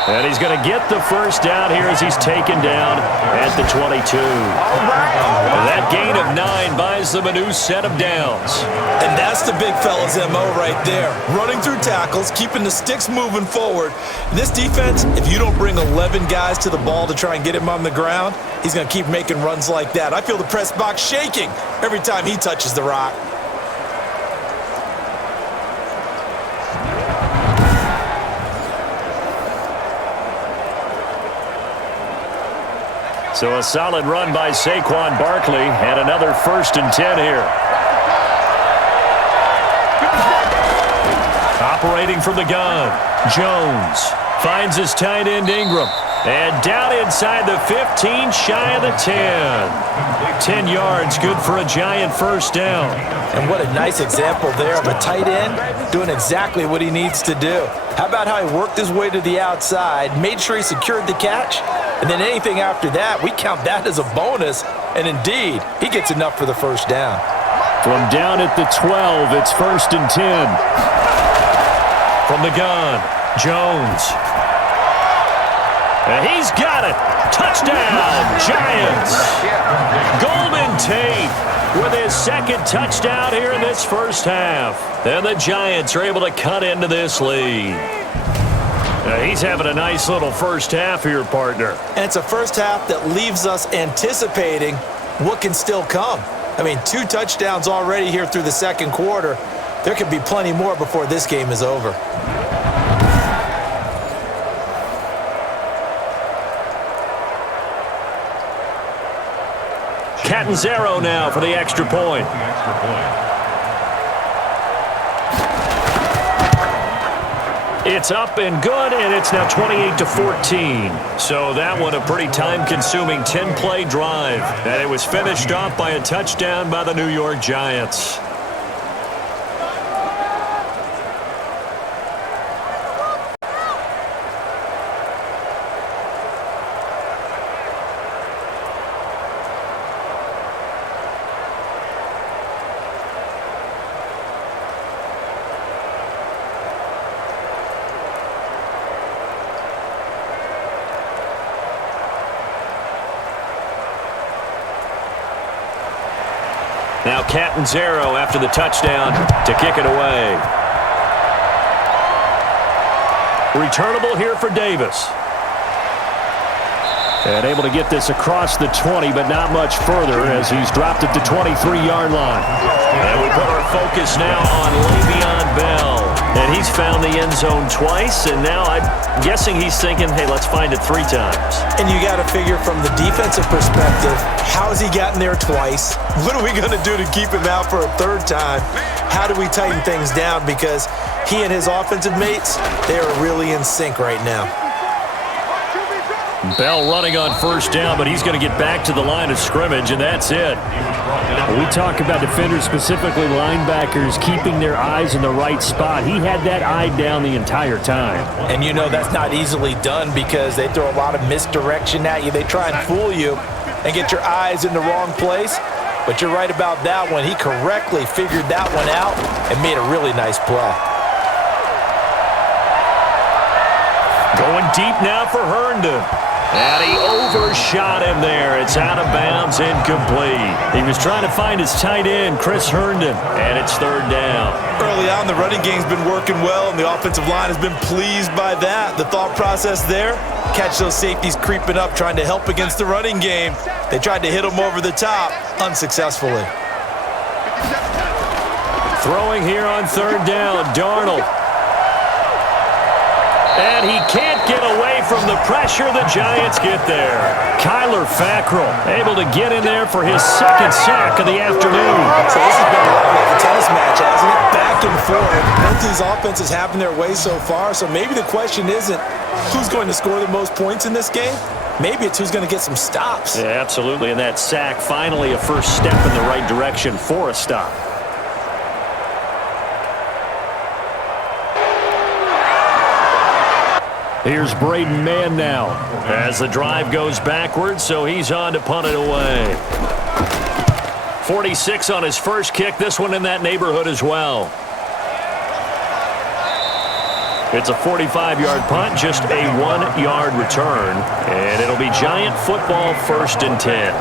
And he's going to get the first down here as he's taken down at the 22. And that gain of 9 buys them a new set of downs. And that's the big fella's MO right there. Running through tackles, keeping the sticks moving forward. This defense, if you don't bring 11 guys to the ball to try and get him on the ground, he's going to keep making runs like that. I feel the press box shaking every time he touches the rock. So a solid run by Saquon Barkley and another 1st and 10 here. Operating from the gun, Jones finds his tight end Ingram. And down inside the 15, shy of the 10. 10 yards, good for a Giant 1st down. And what a nice example there of a tight end doing exactly what he needs to do. How about how he worked his way to the outside, made sure he secured the catch, and then anything after that, we count that as a bonus. And indeed, he gets enough for the 1st down. From down at the 12, it's 1st and 10. From the gun, Jones. And he's got it. Touchdown, Giants. Golden Tate with his 2nd touchdown here in this 1st half. And the Giants are able to cut into this lead. He's having a nice little 1st half here, partner. And it's a 1st half that leaves us anticipating what can still come. I mean, 2 touchdowns already here through the 2nd quarter. There could be plenty more before this game is over. Catanzaro now for the extra point. It's up and good, and it's now 28-14. So that one a pretty time-consuming 10-play drive. And it was finished off by a touchdown by the New York Giants. Now Catanzaro after the touchdown to kick it away. Returnable here for Davis. And able to get this across the 20, but not much further as he's dropped it to 23-yard line. And we put our focus now on Le'Veon Bell. And he's found the end zone twice, and now I'm guessing he's thinking, hey, let's find it 3 times. And you got to figure from the defensive perspective, how has he gotten there twice? What are we going to do to keep him out for a 3rd time? How do we tighten things down? Because he and his offensive mates, they are really in sync right now. Bell running on 1st down, but he's going to get back to the line of scrimmage, and that's it. We talk about defenders, specifically linebackers, keeping their eyes in the right spot. He had that eye down the entire time. And you know that's not easily done because they throw a lot of misdirection at you. They try and fool you and get your eyes in the wrong place. But you're right about that one. He correctly figured that one out and made a really nice play. Going deep now for Herndon. And he overshot him there. It's out of bounds, incomplete. He was trying to find his tight end, Chris Herndon, and it's 3rd down. Early on, the running game's been working well, and the offensive line has been pleased by that. The thought process there, catch those safeties creeping up, trying to help against the running game. They tried to hit him over the top, unsuccessfully. Throwing here on 3rd down, Darnold. And he can't get away from the pressure. The Giants get there. Kyler Fackrell able to get in there for his 2nd sack of the afternoon. So this has been a lot like a tennis match, hasn't it? Back and forth. Both these offenses having their way so far. So maybe the question isn't who's going to score the most points in this game. Maybe it's who's going to get some stops. Yeah, absolutely. And that sack, finally a first step in the right direction for a stop. Here's Braden Mann now as the drive goes backwards, so he's on to punt it away. 46 on his first kick, this one in that neighborhood as well. It's a 45-yard punt, just a 1-yard return, and it'll be Giant football 1st and 10.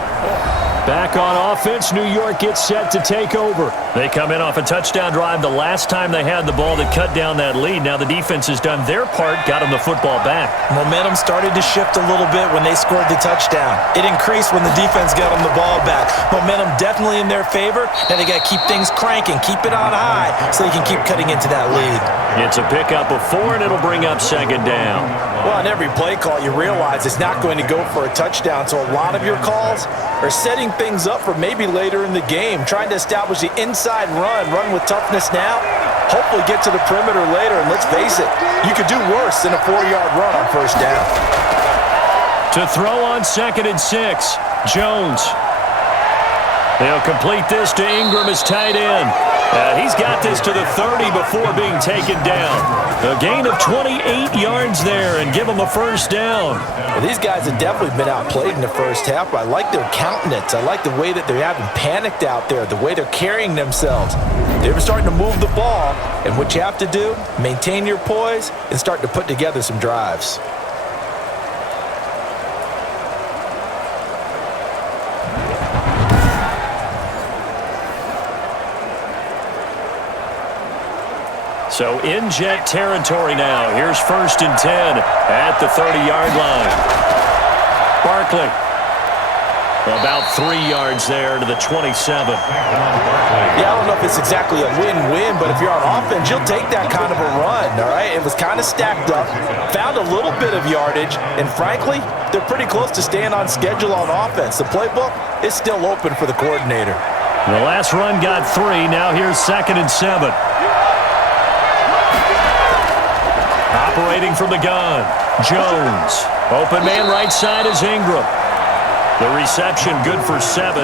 Back on offense, New York gets set to take over. They come in off a touchdown drive the last time they had the ball that cut down that lead. Now the defense has done their part, got them the football back. Momentum started to shift a little bit when they scored the touchdown. It increased when the defense got them the ball back. Momentum definitely in their favor. Now they got to keep things cranking, keep it on high so they can keep cutting into that lead. It's a pickup of 4, and it'll bring up 2nd down. Well, on every play call, you realize it's not going to go for a touchdown, so a lot of your calls are setting things up for maybe later in the game, trying to establish the inside run with toughness now, hopefully get to the perimeter later, and let's face it, you could do worse than a 4-yard run on first down. To throw on 2nd and 6, Jones. They'll complete this to Ingram as tight end. He's got this to the 30 before being taken down. A gain of 28 yards there and give them a first down. Well, these guys have definitely been outplayed in the first half, but I like their countenance. I like the way that they haven't panicked out there, the way they're carrying themselves. They're starting to move the ball, and what you have to do, maintain your poise and start to put together some drives. So in jet territory now. Here's 1st and 10 at the 30-yard line. Barkley. About 3 yards there to the 27. Yeah, I don't know if it's exactly a win-win, but if you're on offense, you'll take that kind of a run, all right? It was kind of stacked up, found a little bit of yardage, and frankly, they're pretty close to staying on schedule on offense. The playbook is still open for the coordinator. The last run got 3. Now here's 2nd and 7. Operating from the gun, Jones. Open man right side is Ingram. The reception good for 7.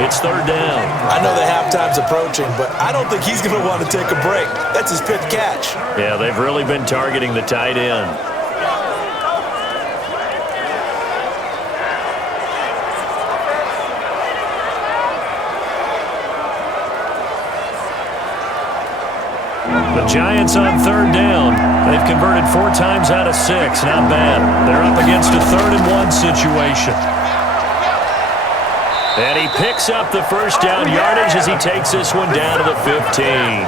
It's 3rd down. I know the halftime's approaching, but I don't think he's going to want to take a break. That's his 5th catch. Yeah, they've really been targeting the tight end. The Giants on 3rd down. They've converted 4 times out of 6. Not bad. They're up against a 3rd and 1 situation. And he picks up the first down yardage as he takes this one down to the 15.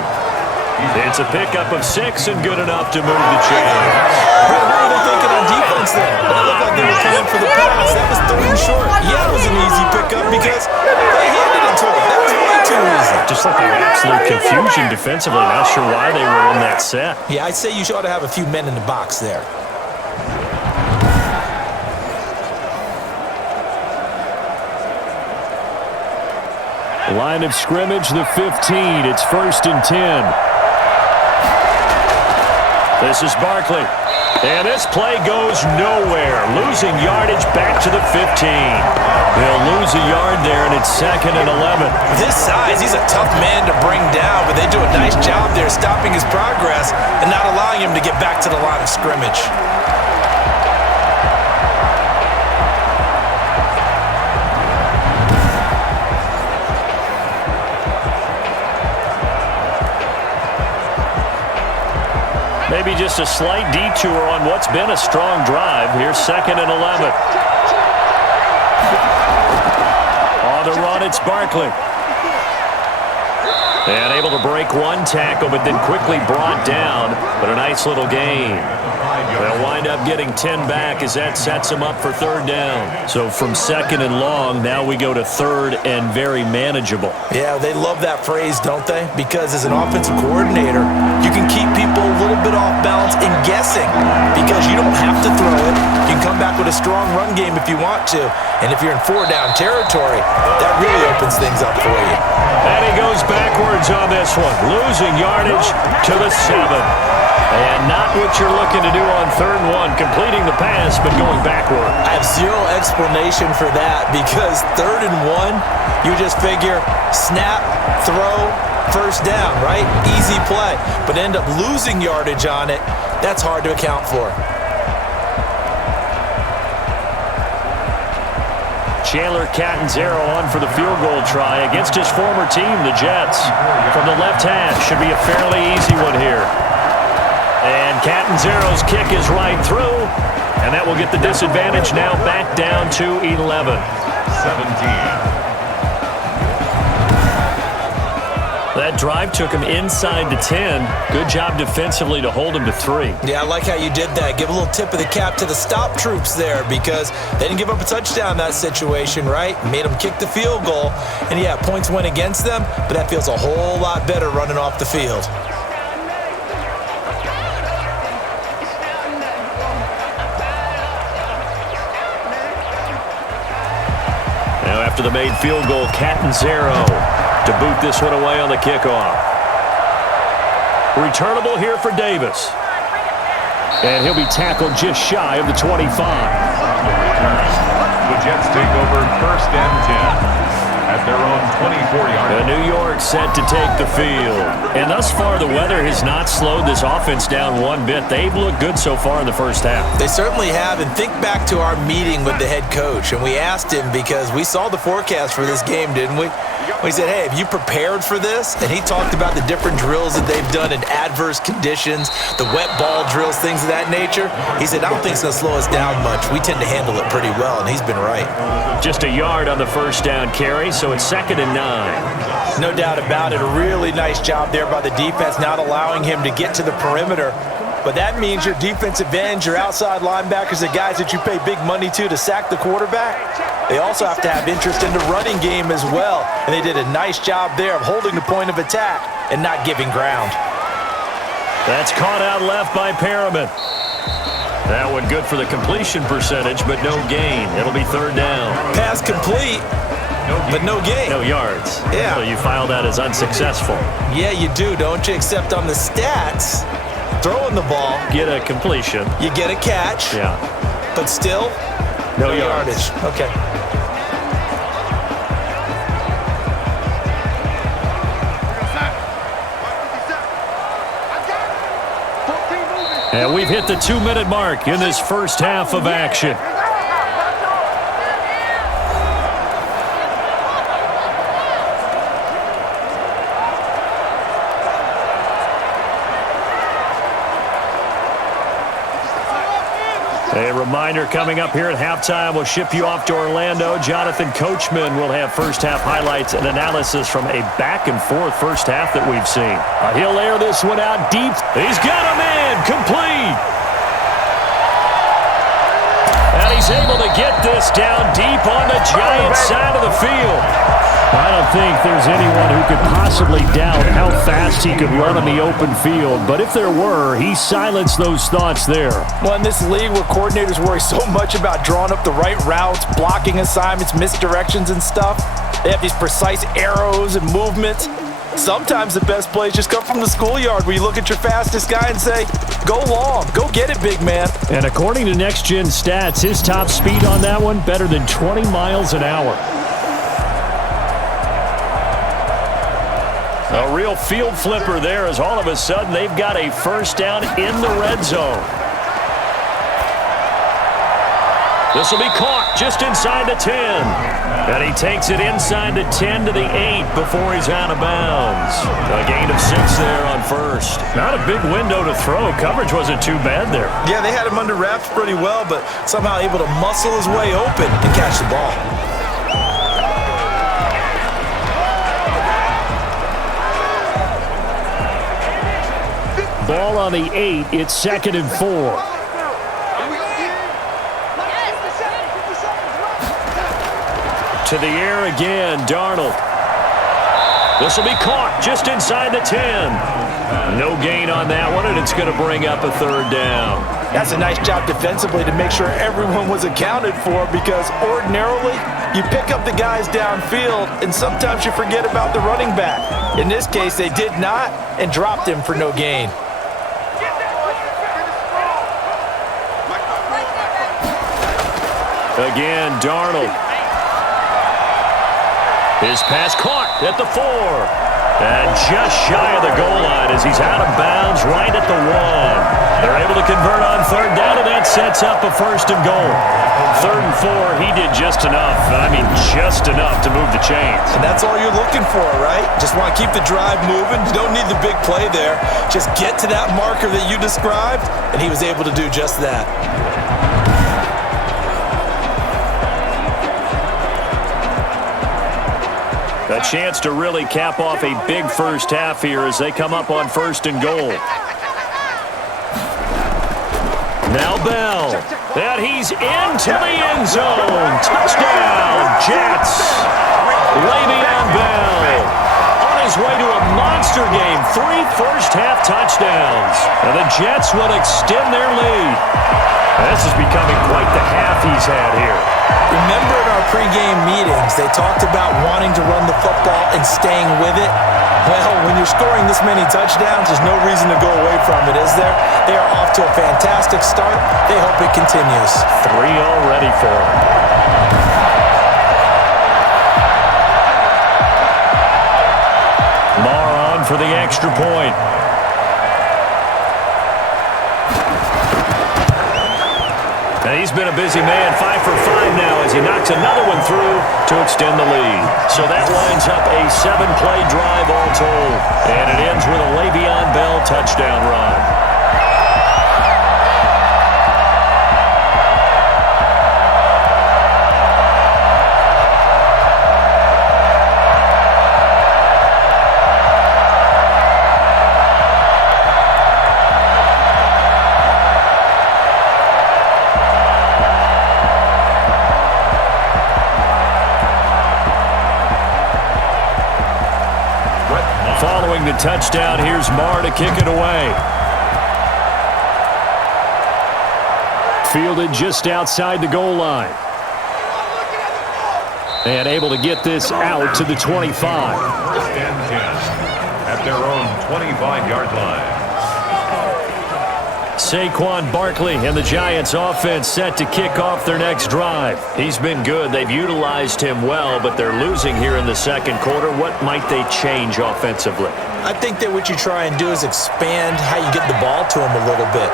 It's a pickup of 6 and good enough to move the chains. What were they thinking on defense there? It looked like they were playing for the pass. That was 3rd and short. Yeah, it was an easy pickup because they handed it to him. That was way too easy. Just like an absolute confusion defensively. Not sure why they were in that set. Yeah, I'd say you ought to have a few men in the box there. Line of scrimmage, the 15. It's 1st and 10. This is Barkley. And this play goes nowhere. Losing yardage back to the 15. They'll lose a yard there, and it's 2nd and 11. With his size, he's a tough man to bring down, but they do a nice job there stopping his progress and not allowing him to get back to the line of scrimmage. Maybe just a slight detour on what's been a strong drive. Here's 2nd and 11. On the run, it's Barkley. And able to break one tackle, but then quickly brought down. But a nice little gain. They'll wind up getting 10 back as that sets them up for 3rd down. So from 2nd and long, now we go to 3rd and very manageable. Yeah, they love that phrase, don't they? Because as an offensive coordinator, you can keep people a little bit off balance and guessing because you don't have to throw it. You can come back with a strong run game if you want to. And if you're in 4-down territory, that really opens things up for you. And he goes backwards on this one, losing yardage to the 7. And not what you're looking to do on 3rd and 1, completing the pass, but going backward. I have zero explanation for that because 3rd and 1, you just figure snap, throw, first down, right? Easy play. But end up losing yardage on it. That's hard to account for. Chandler Catanzaro on for the field goal try against his former team, the Jets. From the left hash, should be a fairly easy one here. And Catanzaro's kick is right through, and that will get the disadvantage now back down to 11. 17. That drive took him inside the 10. Good job defensively to hold him to 3. Yeah, I like how you did that. Give a little tip of the cap to the stop troops there because they didn't give up a touchdown in that situation, right? Made them kick the field goal. And, yeah, points went against them, but that feels a whole lot better running off the field. Now after the made field goal, Catanzaro to boot this one away on the kickoff. Returnable here for Davis. And he'll be tackled just shy of the 25. The Jets take over 1st and 10. At their own 24-yard. New York set to take the field. And thus far, the weather has not slowed this offense down one bit. They've looked good so far in the first half. They certainly have. And think back to our meeting with the head coach. And we asked him because we saw the forecast for this game, didn't we? We said, hey, have you prepared for this? And he talked about the different drills that they've done in adverse conditions, the wet ball drills, things of that nature. He said, I don't think it's going to slow us down much. We tend to handle it pretty well, and he's been right. Just a yard on the first down carry, so it's 2nd and 9. No doubt about it. A really nice job there by the defense, not allowing him to get to the perimeter. But that means your defensive ends, your outside linebackers, the guys that you pay big money to sack the quarterback, they also have to have interest in the running game as well. And they did a nice job there of holding the point of attack and not giving ground. That's caught out left by Perriman. That one good for the completion percentage, but no gain. It'll be 3rd down. Pass complete, but no gain. No yards. Yeah. So you file that as unsuccessful. Yeah, you do, don't you? Except on the stats, throwing the ball. Get a completion. You get a catch. Yeah. But still, no yardage. Okay. And we've hit the 2-minute mark in this first half of action. A reminder coming up here at halftime, we'll ship you off to Orlando. Jonathan Coachman will have first half highlights and analysis from a back-and-forth first half that we've seen. He'll air this one out deep. He's got a man complete. And he's able to get this down deep on the Giants side of the field. I don't think there's anyone who could possibly doubt how fast he could run on the open field. But if there were, he silenced those thoughts there. Well, in this league where coordinators worry so much about drawing up the right routes, blocking assignments, misdirections and stuff, they have these precise arrows and movements. Sometimes the best plays just come from the schoolyard where you look at your fastest guy and say, go long, go get it, big man. And according to Next Gen Stats, his top speed on that one, better than 20 miles an hour. A real field flipper there as all of a sudden they've got a first down in the red zone. This will be caught just inside the 10. And he takes it inside the 10 to the 8 before he's out of bounds. A gain of 6 there on first. Not a big window to throw. Coverage wasn't too bad there. Yeah, they had him under wraps pretty well, but somehow able to muscle his way open and catch the ball. Ball on the 8. It's 2nd and 4. To the air again, Darnold. This will be caught just inside the 10. No gain on that one, and it's going to bring up a 3rd down. That's a nice job defensively to make sure everyone was accounted for, because ordinarily you pick up the guys downfield and sometimes you forget about the running back. In this case, they did not and dropped him for no gain. Again, Darnold. His pass caught at the 4. And just shy of the goal line as he's out of bounds right at the 1. They're able to convert on 3rd down, and that sets up a 1st and goal. 3rd and 4, he did just enough. I mean, just enough to move the chains. And that's all you're looking for, right? Just want to keep the drive moving. You don't need the big play there. Just get to that marker that you described, and he was able to do just that. A chance to really cap off a big first half here as they come up on 1st and goal. Now Bell. And he's into the end zone. Touchdown, Jets. Le'Veon Bell on his way to a monster game. 3 first-half touchdowns. And the Jets will extend their lead. This is becoming quite the half he's had here. Remember in our pregame meetings, they talked about wanting to run the football and staying with it. Well, when you're scoring this many touchdowns, there's no reason to go away from it, is there? They are off to a fantastic start. They hope it continues. 3 already for them. Marr on for the extra point. And he's been a busy man, 5 for 5 now as he knocks another one through to extend the lead. So that lines up a 7-play drive all told. And it ends with a Le'Veon Bell touchdown run. Following the touchdown, here's Marr to kick it away. Fielded just outside the goal line. And able to get this out to the 25. First and 10 at their own 25-yard line. Saquon Barkley and the Giants offense set to kick off their next drive. He's been good. They've utilized him well, but they're losing here in the second quarter. What might they change offensively? I think that what you try and do is expand how you get the ball to him a little bit.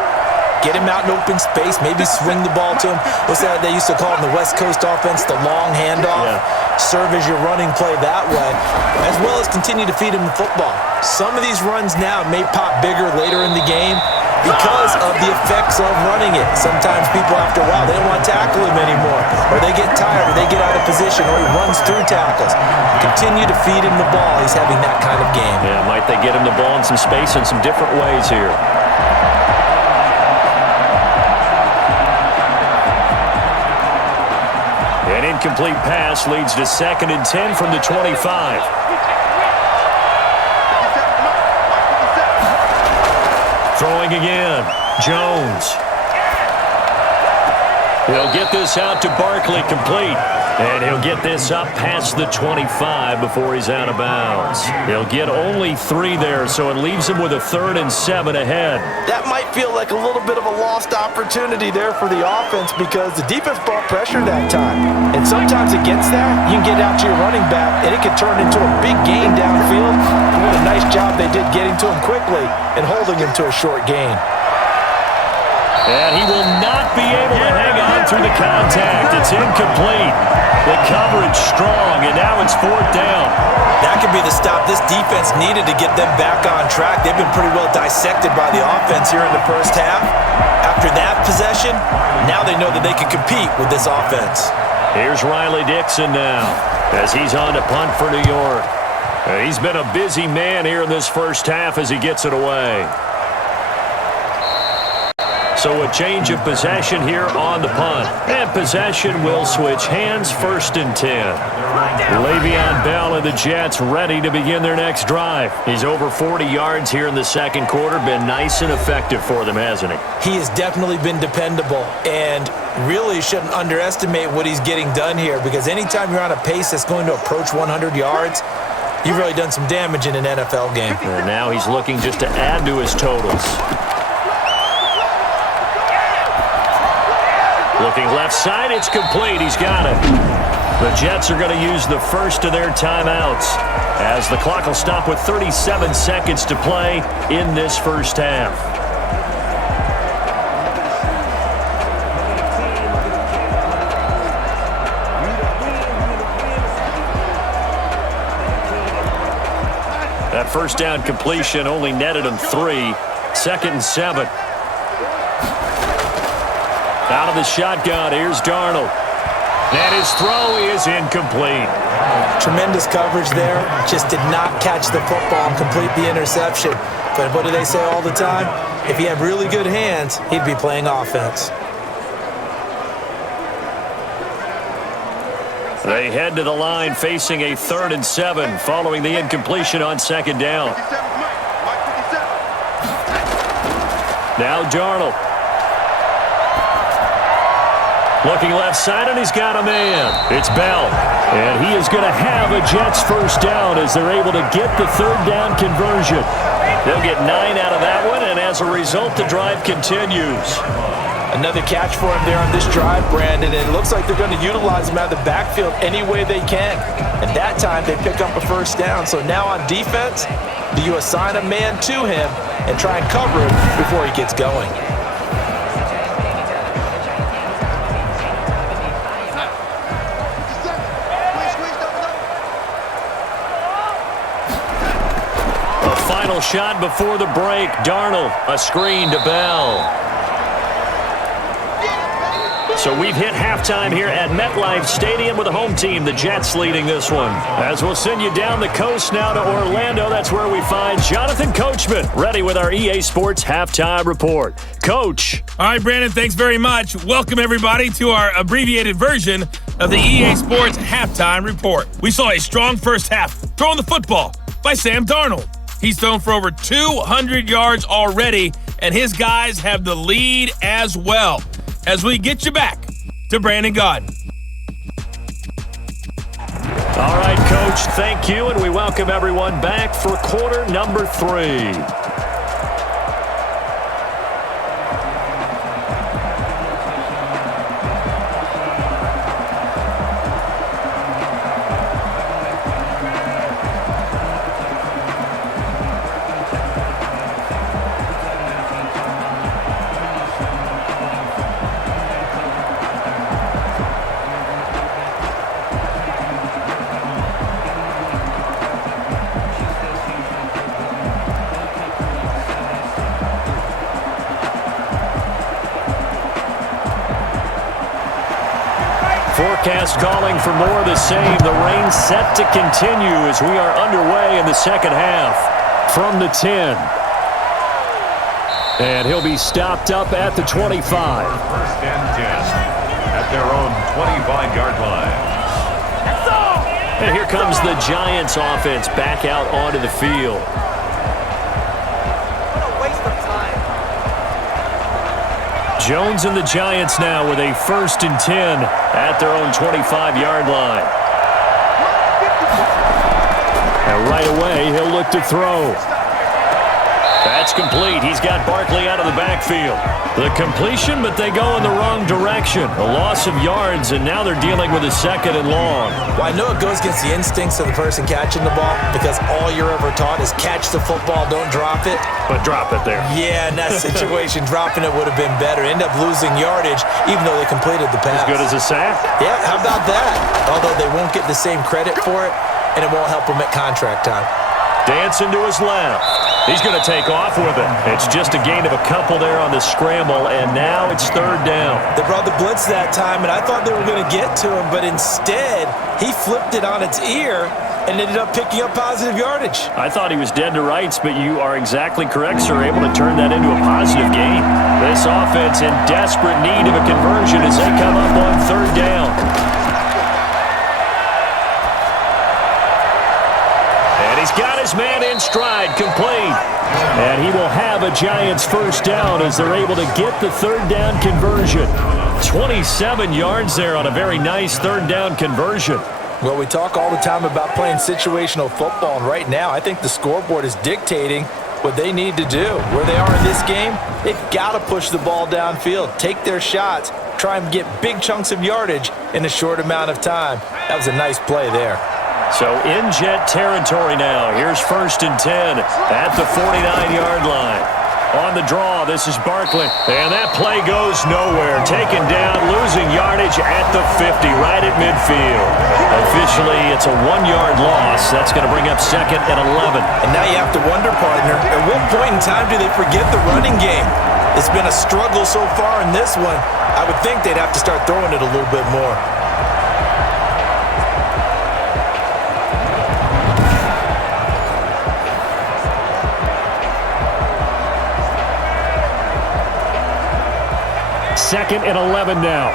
Get him out in open space, maybe swing the ball to him. What's that they used to call in the West Coast offense, the long handoff? Yeah. Serve as your running play that way, as well as continue to feed him the football. Some of these runs now may pop bigger later in the game because of the effects of running it. Sometimes people, after a while, they don't want to tackle him anymore, or they get tired, or they get out of position, or he runs through tackles. Continue to feed him the ball. He's having that kind of game. Yeah, might they get him the ball in some space in some different ways here. An incomplete pass leads to 2nd and 10 from the 25. Throwing again, Jones. He'll get this out to Barkley, complete. And he'll get this up past the 25 before he's out of bounds. He'll get only 3 there, so it leaves him with a 3rd and 7 ahead. That might feel like a little bit of a lost opportunity there for the offense because the defense brought pressure that time. And sometimes against that, you can get out to your running back, and it can turn into a big gain downfield. And what a nice job they did getting to him quickly and holding him to a short gain. And he will not be able to hang on through the contact. It's incomplete. The coverage strong, and now it's 4th down. That could be the stop this defense needed to get them back on track. They've been pretty well dissected by the offense here in the first half. After that possession, now they know that they can compete with this offense. Here's Riley Dixon now as he's on to punt for New York. He's been a busy man here in this first half as he gets it away. So a change of possession here on the punt. And possession will switch hands, 1st and 10. Le'Veon Bell and the Jets ready to begin their next drive. He's over 40 yards here in the second quarter. Been nice and effective for them, hasn't he? He has definitely been dependable. And really shouldn't underestimate what he's getting done here because anytime you're on a pace that's going to approach 100 yards, you've really done some damage in an NFL game. And now he's looking just to add to his totals. Looking left side, it's complete. He's got it. The Jets are going to use the first of their timeouts as the clock will stop with 37 seconds to play in this first half. That first down completion only netted him 3. 2nd and 7. Out of the shotgun, here's Darnold. And his throw is incomplete. Tremendous coverage there. Just did not catch the football and complete the interception. But what do they say all the time? If he had really good hands, he'd be playing offense. They head to the line facing a 3rd and 7 following the incompletion on 2nd down. Now Darnold. Looking left side, and he's got a man. It's Bell. And he is going to have a Jets first down as they're able to get the third down conversion. They'll get 9 out of that one, and as a result, the drive continues. Another catch for him there on this drive, Brandon. And it looks like they're going to utilize him out of the backfield any way they can. And that time, they pick up a first down. So now on defense, do you assign a man to him and try and cover him before he gets going? A final shot before the break. Darnold, a screen to Bell. So we've hit halftime here at MetLife Stadium with the home team, the Jets, leading this one. As we'll send you down the coast now to Orlando, that's where we find Jonathan Coachman, ready with our EA Sports Halftime Report. Coach. All right, Brandon, thanks very much. Welcome, everybody, to our abbreviated version of the EA Sports Halftime Report. We saw a strong first half throwing the football by Sam Darnold. He's thrown for over 200 yards already, and his guys have the lead as well. As we get you back to Brandon Gaudin. All right, Coach, thank you, and we welcome everyone back for quarter number 3. Forecast calling for more of the same. The rain set to continue as we are underway in the second half. From the 10. And he'll be stopped up at the 25. First and 10 at their own 25-yard line. And here comes the Giants offense back out onto the field. Jones and the Giants now with a first and 10 at their own 25-yard line. And right away, he'll look to throw. That's complete. He's got Barkley out of the backfield. The completion, but they go in the wrong direction. A loss of yards, and now they're dealing with a second and long. Well, I know it goes against the instincts of the person catching the ball because all you're ever taught is catch the football, don't drop it. But drop it there. Yeah, in that situation, dropping it would have been better. End up losing yardage, even though they completed the pass. As good as a sack? Yeah, how about that? Although they won't get the same credit for it, and it won't help them at contract time. Dancing to his left. He's going to take off with it. It's just a gain of a couple there on the scramble, and now it's third down. They brought the blitz that time, and I thought they were going to get to him, but instead, he flipped it on its ear and ended up picking up positive yardage. I thought he was dead to rights, but you are exactly correct, sir. Able to turn that into a positive gain. This offense in desperate need of a conversion as they come up on third down. And he's got his man in stride, complete. And he will have a Giants first down as they're able to get the third down conversion. 27 yards there on a very nice third down conversion. Well, we talk all the time about playing situational football, and right now I think the scoreboard is dictating what they need to do. Where they are in this game, they've got to push the ball downfield, take their shots, try and get big chunks of yardage in a short amount of time. That was a nice play there. So in Jet territory now. Here's first and 10 at the 49-yard line. On the draw, this is Barkley. And that play goes nowhere. Taken down, losing yardage at the 50, right at midfield. Officially, it's a 1-yard loss. That's going to bring up second and 11. And now you have to wonder, partner, at what point in time do they forget the running game? It's been a struggle so far in this one. I would think they'd have to start throwing it a little bit more. Second and 11 now.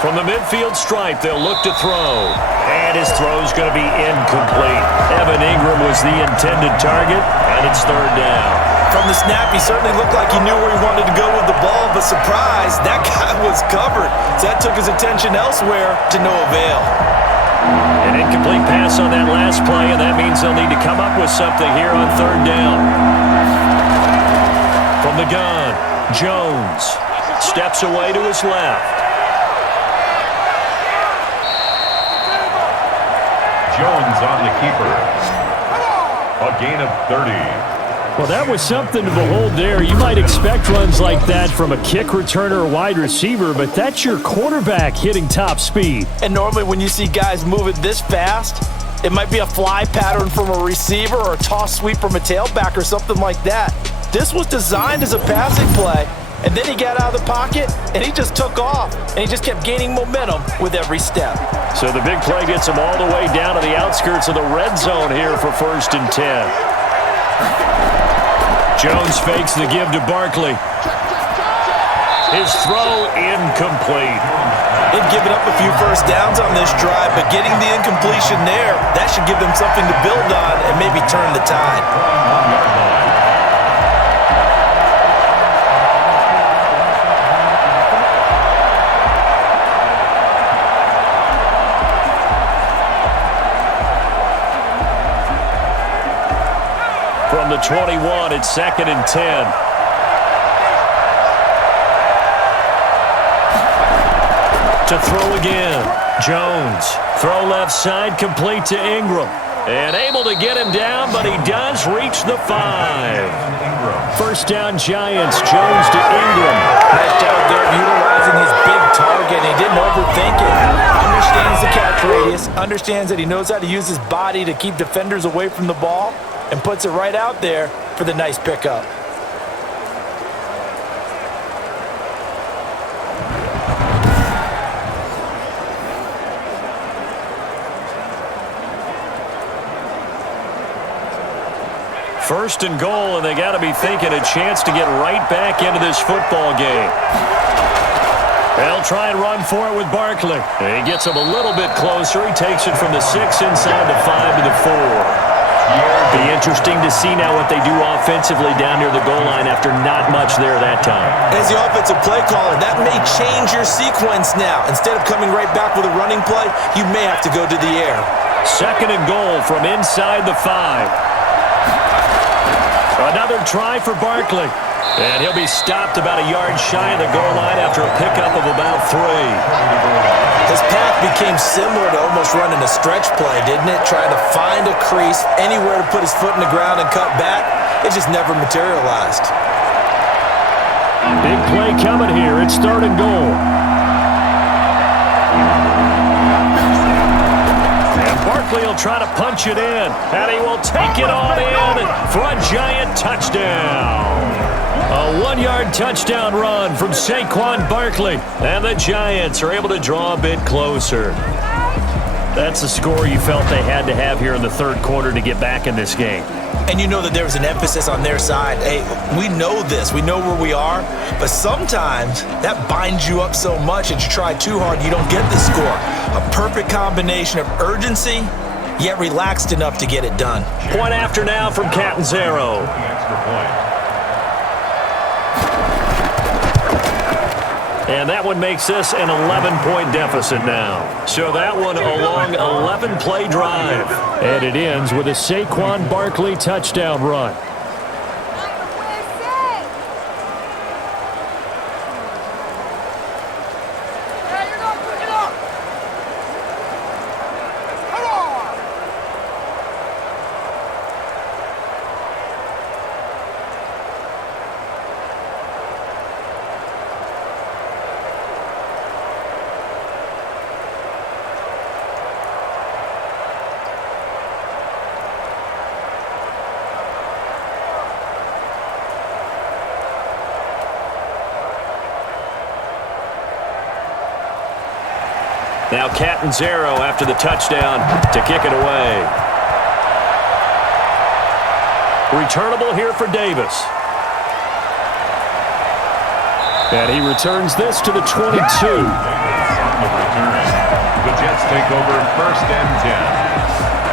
From the midfield stripe, they'll look to throw. And his throw's going to be incomplete. Evan Ingram was the intended target, and it's third down. From the snap, he certainly looked like he knew where he wanted to go with the ball, but surprise, that guy was covered. So that took his attention elsewhere to no avail. An incomplete pass on that last play, and that means they'll need to come up with something here on third down. From the gun, Jones steps away to his left. Jones on the keeper. A gain of 30. Well, that was something to behold there. You might expect runs like that from a kick returner or wide receiver, but that's your quarterback hitting top speed. And normally when you see guys moving this fast, it might be a fly pattern from a receiver or a toss sweep from a tailback or something like that. This was designed as a passing play, and then he got out of the pocket, and he just took off, and he just kept gaining momentum with every step. So the big play gets him all the way down to the outskirts of the red zone here for 1st and 10. Jones fakes the give to Barkley. His throw incomplete. They've given up a few first downs on this drive, but getting the incompletion there, that should give them something to build on and maybe turn the tide. From the 21, it's 2nd and 10. To throw again. Jones. Throw left side, complete to Ingram. And able to get him down, but he does reach the 5. First down, Giants. Jones to Ingram. Nice job there utilizing his big target. He didn't overthink it. Understands the catch radius. Understands that he knows how to use his body to keep defenders away from the ball. And puts it right out there for the nice pickup. First and goal, and they got to be thinking a chance to get right back into this football game. They'll try and run for it with Barkley. He gets him a little bit closer. He takes it from the 6 inside the 5 to the 4. Be interesting to see now what they do offensively down near the goal line after not much there that time. As the offensive play caller, that may change your sequence now. Instead of coming right back with a running play, you may have to go to the air. 2nd and goal from inside the 5. Another try for Barkley. And he'll be stopped about a yard shy of the goal line after a pickup of about 3. His path became similar to almost running a stretch play, didn't it? Trying to find a crease, anywhere to put his foot in the ground and cut back. It just never materialized. Big play coming here. It's 3rd and goal. And Barkley will try to punch it in. And he will take it on in for a Giant touchdown. A 1-yard touchdown run from Saquon Barkley. And the Giants are able to draw a bit closer. That's the score you felt they had to have here in the 3rd quarter to get back in this game. And you know that there was an emphasis on their side. Hey, we know this. We know where we are. But sometimes that binds you up so much that you try too hard, you don't get the score. A perfect combination of urgency, yet relaxed enough to get it done. Point after now from Catanzaro. And that one makes this an 11-point deficit now. So that one a long 11-play drive. And it ends with a Saquon Barkley touchdown run. Now Catanzaro after the touchdown to kick it away. Returnable here for Davis. And he returns this to the 22. The Jets take over 1st and 10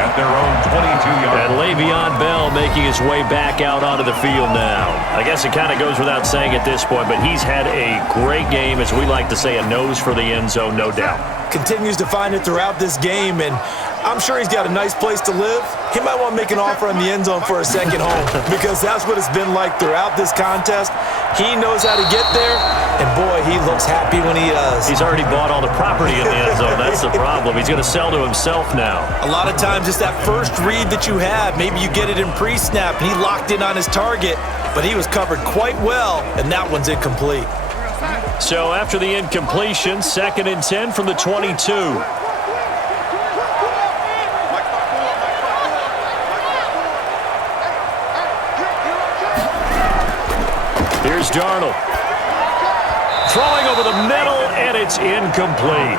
at their own 22-yard. And Le'Veon Bell making his way back out onto the field now. I guess it kind of goes without saying at this point, but he's had a great game, as we like to say, a nose for the end zone, no doubt. Continues to find it throughout this game, and I'm sure he's got a nice place to live. He might want to make an offer on the end zone for a second home because that's what it's been like throughout this contest. He knows how to get there, and boy, he looks happy when he does. He's already bought all the property in the end zone. That's the problem. He's going to sell to himself now. A lot of times it's that first read that you have. Maybe you get it in pre-snap, and he locked in on his target, but he was covered quite well, and that one's incomplete. So after the incompletion, 2nd and 10 from the 22. Here's Darnold. Throwing over the middle, and it's incomplete.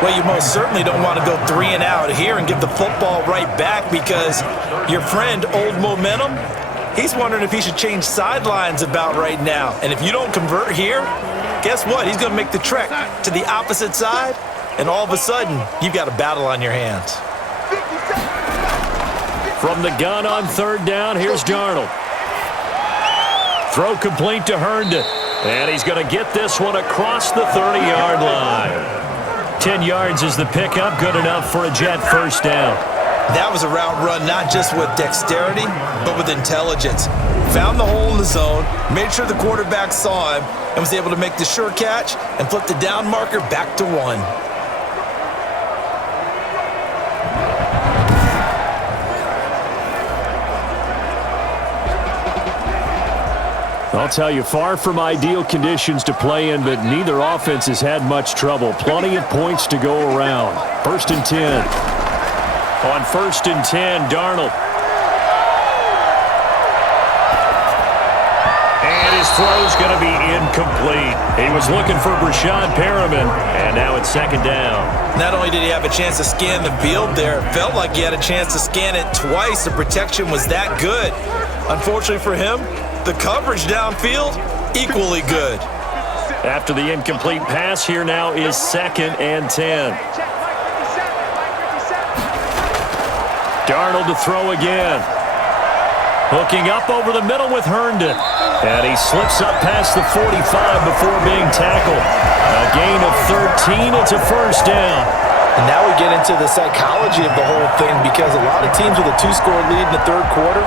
Well, you most certainly don't want to go 3 and out here and give the football right back because your friend, Old Momentum, he's wondering if he should change sidelines about right now. And if you don't convert here, guess what? He's going to make the trek to the opposite side, and all of a sudden, you've got a battle on your hands. From the gun on 3rd down, here's Darnold. Throw complete to Herndon. And he's going to get this one across the 30-yard line. 10 yards is the pickup, good enough for a Jet first down. That was a route run not just with dexterity, but with intelligence. Found the hole in the zone, made sure the quarterback saw him, and was able to make the sure catch and flip the down marker back to 1. I'll tell you, far from ideal conditions to play in, but neither offense has had much trouble. Plenty of points to go around. 1st and 10. On 1st and 10, Darnold. And his throw's going to be incomplete. He was looking for Brashad Perriman, and now it's 2nd down. Not only did he have a chance to scan the field there, it felt like he had a chance to scan it twice. The protection was that good. Unfortunately for him, the coverage downfield, equally good. After the incomplete pass, here now is 2nd and 10. Darnold to throw again. Hooking up over the middle with Herndon. And he slips up past the 45 before being tackled. A gain of 13, it's a first down. And now we get into the psychology of the whole thing because a lot of teams with a 2-score lead in the 3rd quarter,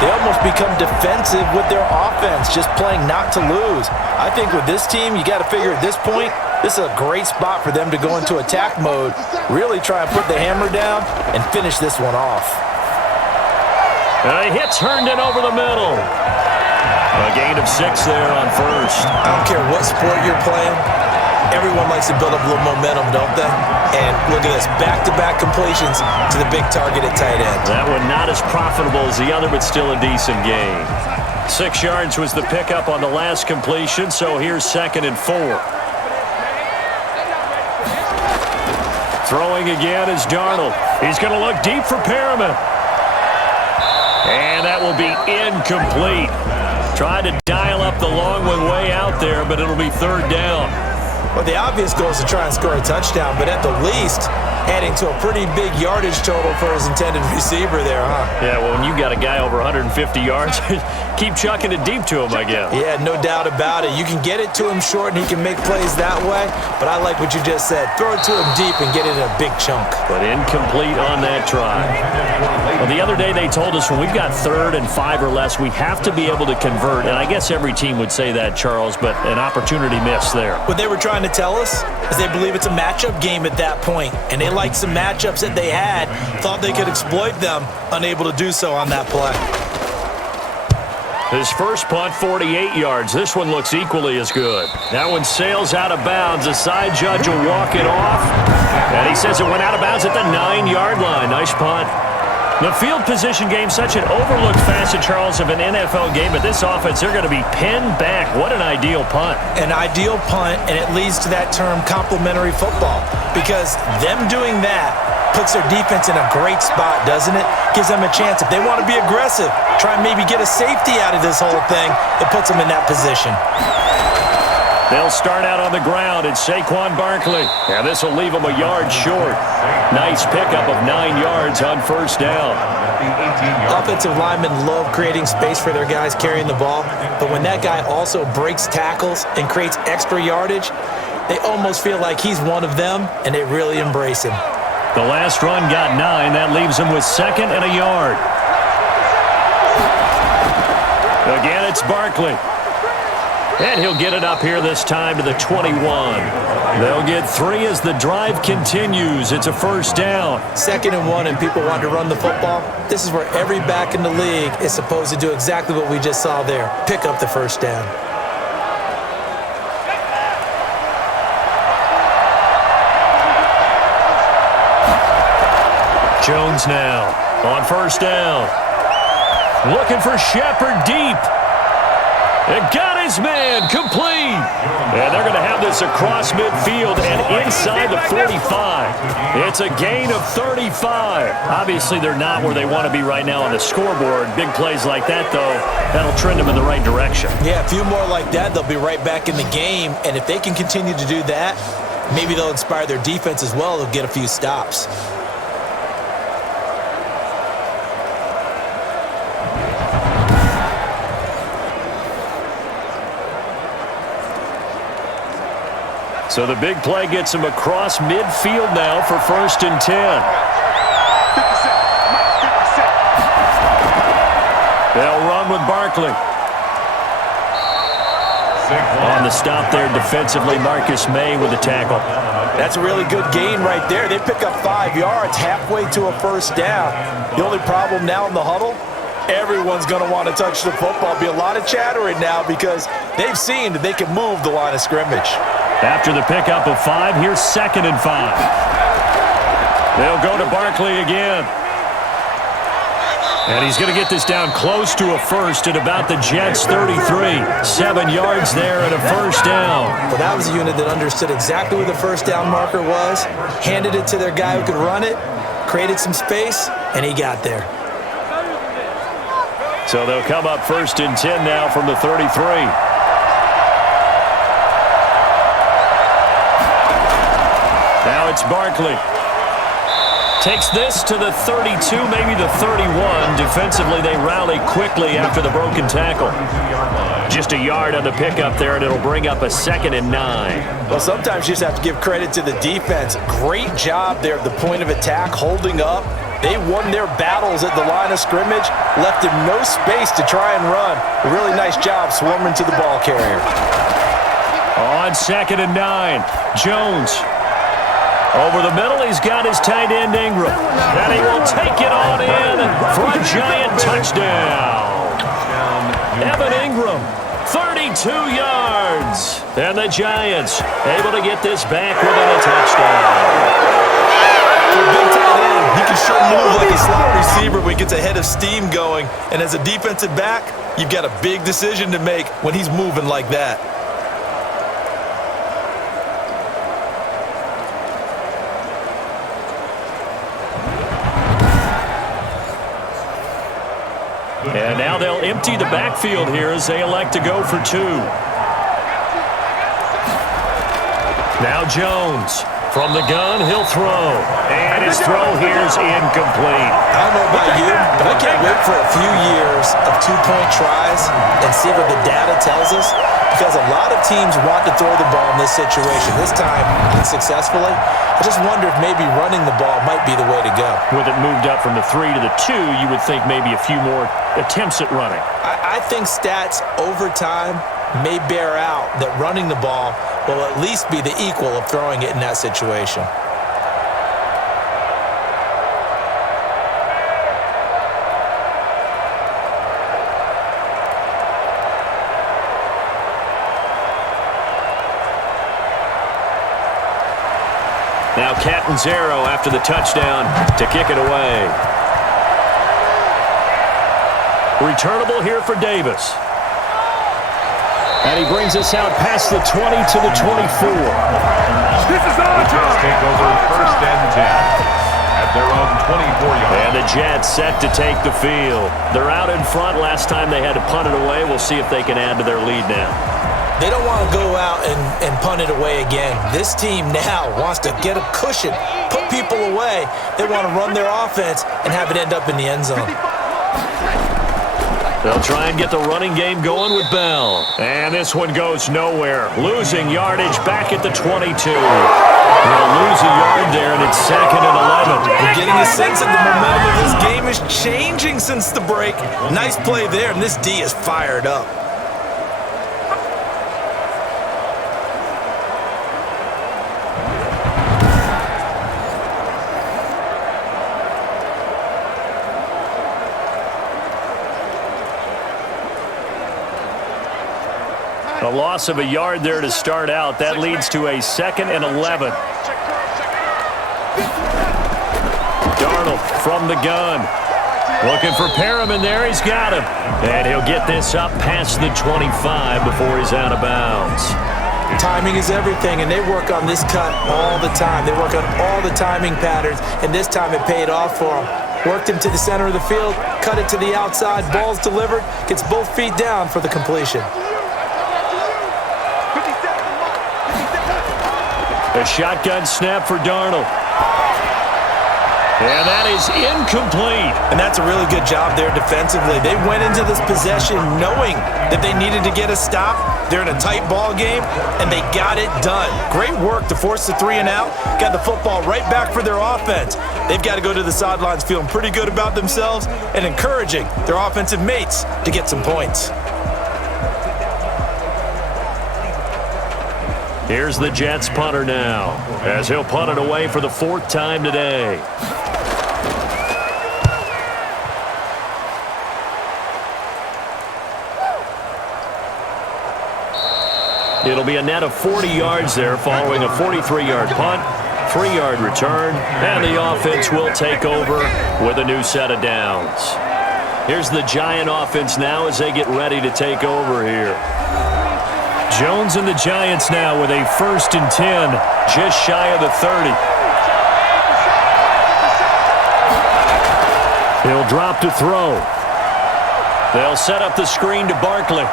they almost become defensive with their offense, just playing not to lose. I think with this team, you got to figure at this point, this is a great spot for them to go into attack mode, really try and put the hammer down and finish this one off. He hits Herndon over the middle. A gain of 6 there on 1st. I don't care what sport you're playing. Everyone likes to build up a little momentum, don't they? And look at this, back-to-back completions to the big target at tight end. That one not as profitable as the other, but still a decent gain. 6 yards was the pickup on the last completion, so here's 2nd and 4. Throwing again is Darnold. He's going to look deep for Perriman. And that will be incomplete. Tried to dial up the long one way out there, but it'll be 3rd down. Well, the obvious goal is to try and score a touchdown, but at the least, heading to a pretty big yardage total for his intended receiver there, huh? Yeah, well, when you've got a guy over 150 yards, keep chucking it deep to him, I guess. Yeah, no doubt about it. You can get it to him short, and he can make plays that way, but I like what you just said. Throw it to him deep and get it in a big chunk. But incomplete on that try. Well, the other day they told us when we've got 3rd and 5 or less, we have to be able to convert, and I guess every team would say that, Charles, but an opportunity missed there. What they were trying to tell us is they believe it's a matchup game at that point, and they liked some matchups that they had, thought they could exploit them, unable to do so on that play. His first punt, 48 yards. This one looks equally as good. That one sails out of bounds. The side judge will walk it off, and he says it went out of bounds at the 9-yard line. Nice punt. The field position game, such an overlooked facet, Charles, of an NFL game, but this offense, they're going to be pinned back. What an ideal punt. An ideal punt, and it leads to that term complementary football, because them doing that puts their defense in a great spot, doesn't it? Gives them a chance. If they want to be aggressive, try and maybe get a safety out of this whole thing, it puts them in that position. They'll start out on the ground. It's Saquon Barkley. And this will leave them a yard short. Nice pickup of 9 yards on first down. Offensive linemen love creating space for their guys carrying the ball, but when that guy also breaks tackles and creates extra yardage, they almost feel like he's one of them, and they really embrace him. The last run got 9. That leaves him with 2nd and a yard. Again, it's Barkley. And he'll get it up here this time to the 21. They'll get 3 as the drive continues. It's a first down. 2nd and 1 and people want to run the football. This is where every back in the league is supposed to do exactly what we just saw there. Pick up the first down. Jones now on first down. Looking for Shepard deep. And got his man complete. And they're going to have this across midfield and inside the 45. It's a gain of 35. Obviously, they're not where they want to be right now on the scoreboard. Big plays like that, though, that'll trend them in the right direction. Yeah, a few more like that, they'll be right back in the game. And if they can continue to do that, maybe they'll inspire their defense as well. They'll get a few stops. So the big play gets him across midfield now for 1st and 10. They'll run with Barkley. On the stop there defensively, Marcus May with the tackle. That's a really good gain right there. They pick up 5 yards halfway to a first down. The only problem now in the huddle, everyone's going to want to touch the football. Be a lot of chattering now because they've seen that they can move the line of scrimmage. After the pickup of 5, here's 2nd and 5. They'll go to Barkley again. And he's going to get this down close to a first at about the Jets' 33. 7 yards there and a first down. Well, that was a unit that understood exactly where the first down marker was, handed it to their guy who could run it, created some space, and he got there. So they'll come up 1st and 10 now from the 33. Now it's Barkley. Takes this to the 32, maybe the 31. Defensively, they rally quickly after the broken tackle. Just a yard on the pickup there, and it'll bring up a 2nd and 9. Well, sometimes you just have to give credit to the defense. Great job there at the point of attack, holding up. They won their battles at the line of scrimmage, left him no space to try and run. A really nice job swarming to the ball carrier. On 2nd and 9, Jones. Over the middle, he's got his tight end Ingram. And he will take it on in for a giant touchdown. Evan Ingram, 32 yards. And the Giants able to get this back within a touchdown. For a big tight end, he can sure move like a slot receiver when he gets a head of steam going. And as a defensive back, you've got a big decision to make when he's moving like that. And now they'll empty the backfield here as they elect to go for 2. Now Jones. From the gun, he'll throw. And his throw here's incomplete. I don't know about you, but I can't wait for a few years of 2-point tries and see what the data tells us, because a lot of teams want to throw the ball in this situation. This time, unsuccessfully. I just wonder if maybe running the ball might be the way to go. With it moved up from the 3 to the 2, you would think maybe a few more attempts at running. I think stats over time may bear out that running the ball will at least be the equal of throwing it in that situation. Now Catanzaro after the touchdown to kick it away. Returnable here for Davis. And he brings us out past the 20 to the 24. This is our time. Take over 1st and 10 at their own 24-yard. And the Jets set to take the field. They're out in front. Last time they had to punt it away. We'll see if they can add to their lead now. They don't want to go out and punt it away again. This team now wants to get a cushion, put people away. They want to run their offense and have it end up in the end zone. They'll try and get the running game going with Bell. And this one goes nowhere. Losing yardage back at the 22. They'll lose a yard there, and it's 2nd and 11. We're getting a sense that the momentum of this game is changing since the break. Nice play there, and this D is fired up. A loss of a yard there to start out. That leads to a 2nd and 11. Darnold from the gun. Looking for Perriman there. He's got him. And he'll get this up past the 25 before he's out of bounds. Timing is everything, and they work on this cut all the time. They work on all the timing patterns, and this time it paid off for them. Worked him to the center of the field, cut it to the outside, ball's delivered, gets both feet down for the completion. A shotgun snap for Darnold. And that is incomplete. And that's a really good job there defensively. They went into this possession knowing that they needed to get a stop. They're in a tight ball game, and they got it done. Great work to force the 3 and out. Got the football right back for their offense. They've got to go to the sidelines feeling pretty good about themselves and encouraging their offensive mates to get some points. Here's the Jets punter now, as he'll punt it away for the 4th time today. It'll be a net of 40 yards there following a 43-yard punt, 3-yard return, and the offense will take over with a new set of downs. Here's the Giant offense now as they get ready to take over here. Jones and the Giants now with a 1st and 10, just shy of the 30. He'll drop to throw. They'll set up the screen to Barkley.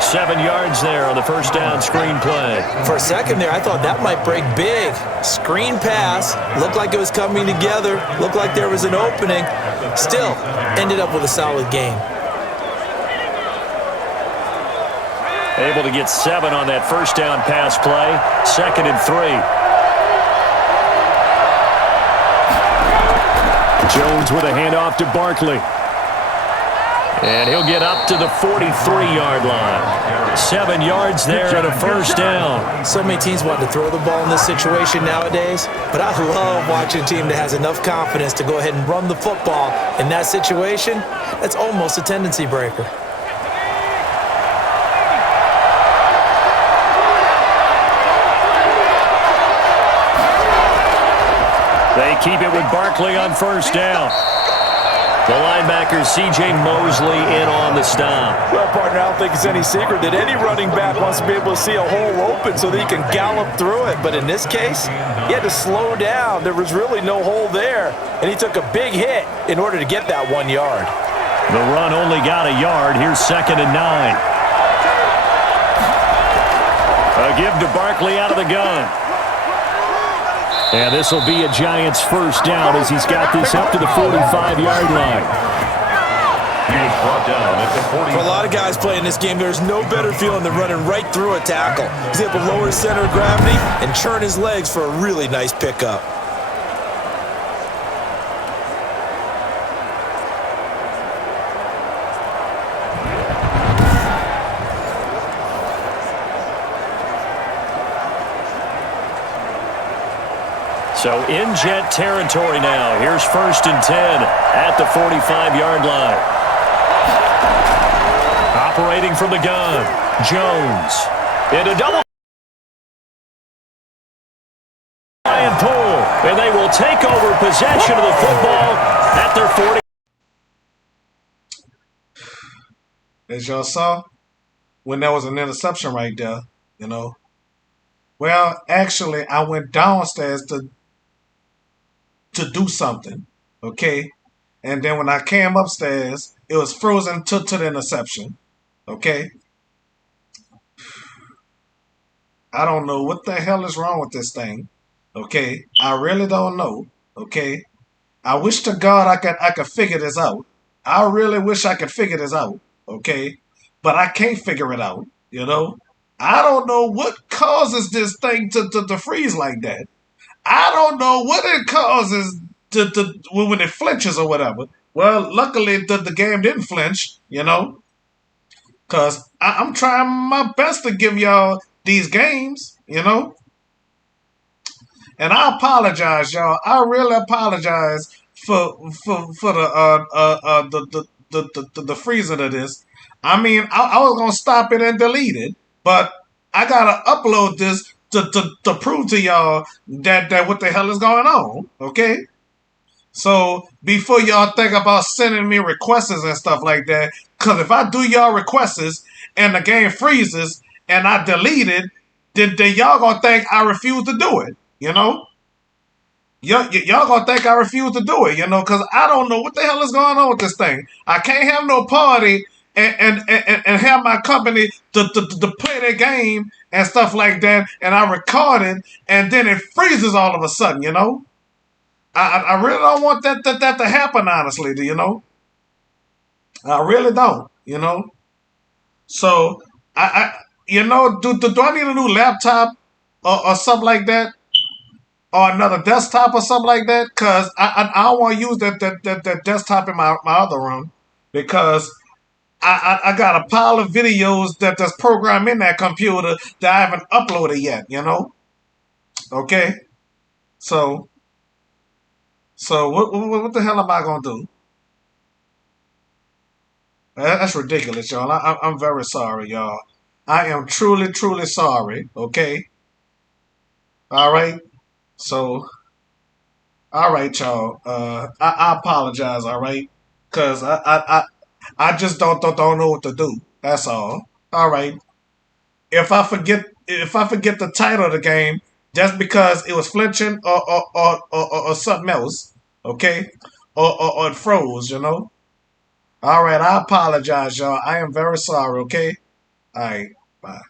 7 yards there on the first down screen play. For a second there, I thought that might break big. Screen pass, looked like it was coming together, looked like there was an opening. Still, ended up with a solid game. Able to get 7 on that first down pass play. 2nd and 3. Jones with a handoff to Barkley. And he'll get up to the 43-yard line. 7 yards there and a first down. So many teams want to throw the ball in this situation nowadays, but I love watching a team that has enough confidence to go ahead and run the football. In that situation, that's almost a tendency breaker. They keep it with Barkley on first down. The linebacker, C.J. Mosley, in on the stop. Well, partner, I don't think it's any secret that any running back wants to be able to see a hole open so that he can gallop through it. But in this case, he had to slow down. There was really no hole there, and he took a big hit in order to get that 1 yard. The run only got a yard. Here's 2nd and 9. A give to Barkley out of the gun. And this will be a Giants first down as he's got this up to the 45-yard line. He was brought down at the 40. For a lot of guys playing this game, there's no better feeling than running right through a tackle. He's able to lower his center of gravity and churn his legs for a really nice pickup. So in Jet territory now. Here's 1st and 10 at the 45-yard line. Operating from the gun, Jones. In a double and pull. And they will take over possession of the football at their 40. As y'all saw, when there was an interception right there, you know. Well, actually, I went downstairs to do something, okay? And then when I came upstairs, it was frozen to the interception, okay? I don't know what the hell is wrong with this thing. Okay, I really don't know. Okay, I wish to God I could figure this out. I really wish I could figure this out. Okay, but I can't figure it out. You know, I don't know what causes this thing to freeze like that. I don't know what it causes to when it flinches or whatever. Well, luckily the game didn't flinch. You know, cause I'm trying my best to give y'all these games. You know. And I apologize, y'all. I really apologize for the freezing of this. I mean, I was gonna stop it and delete it, but I gotta upload this to prove to y'all that what the hell is going on. Okay. So before y'all think about sending me requests and stuff like that, because if I do y'all requests and the game freezes and I delete it, then y'all gonna think I refuse to do it. You know, y'all gonna think I refuse to do it. You know, because I don't know what the hell is going on with this thing. I can't have no party and have my company to play their game and stuff like that, and I record it, and then it freezes all of a sudden. You know. I really don't want that to happen, honestly, you know? I really don't, you know? So, you know, do I need a new laptop or something like that? Or another desktop or something like that? Because I don't want to use that desktop in my other room because I got a pile of videos that's programmed in that computer that I haven't uploaded yet, you know? Okay? So... So what the hell am I gonna do? That's ridiculous, y'all. I'm very sorry, y'all. I am truly sorry. Okay. All right. So, all right, y'all. I apologize. All right, cause I just don't know what to do. That's all. All right. If I forget the title of the game, just because it was flinching or something else, okay, or it froze, you know. All right, I apologize, y'all. I am very sorry. Okay. All right. Bye.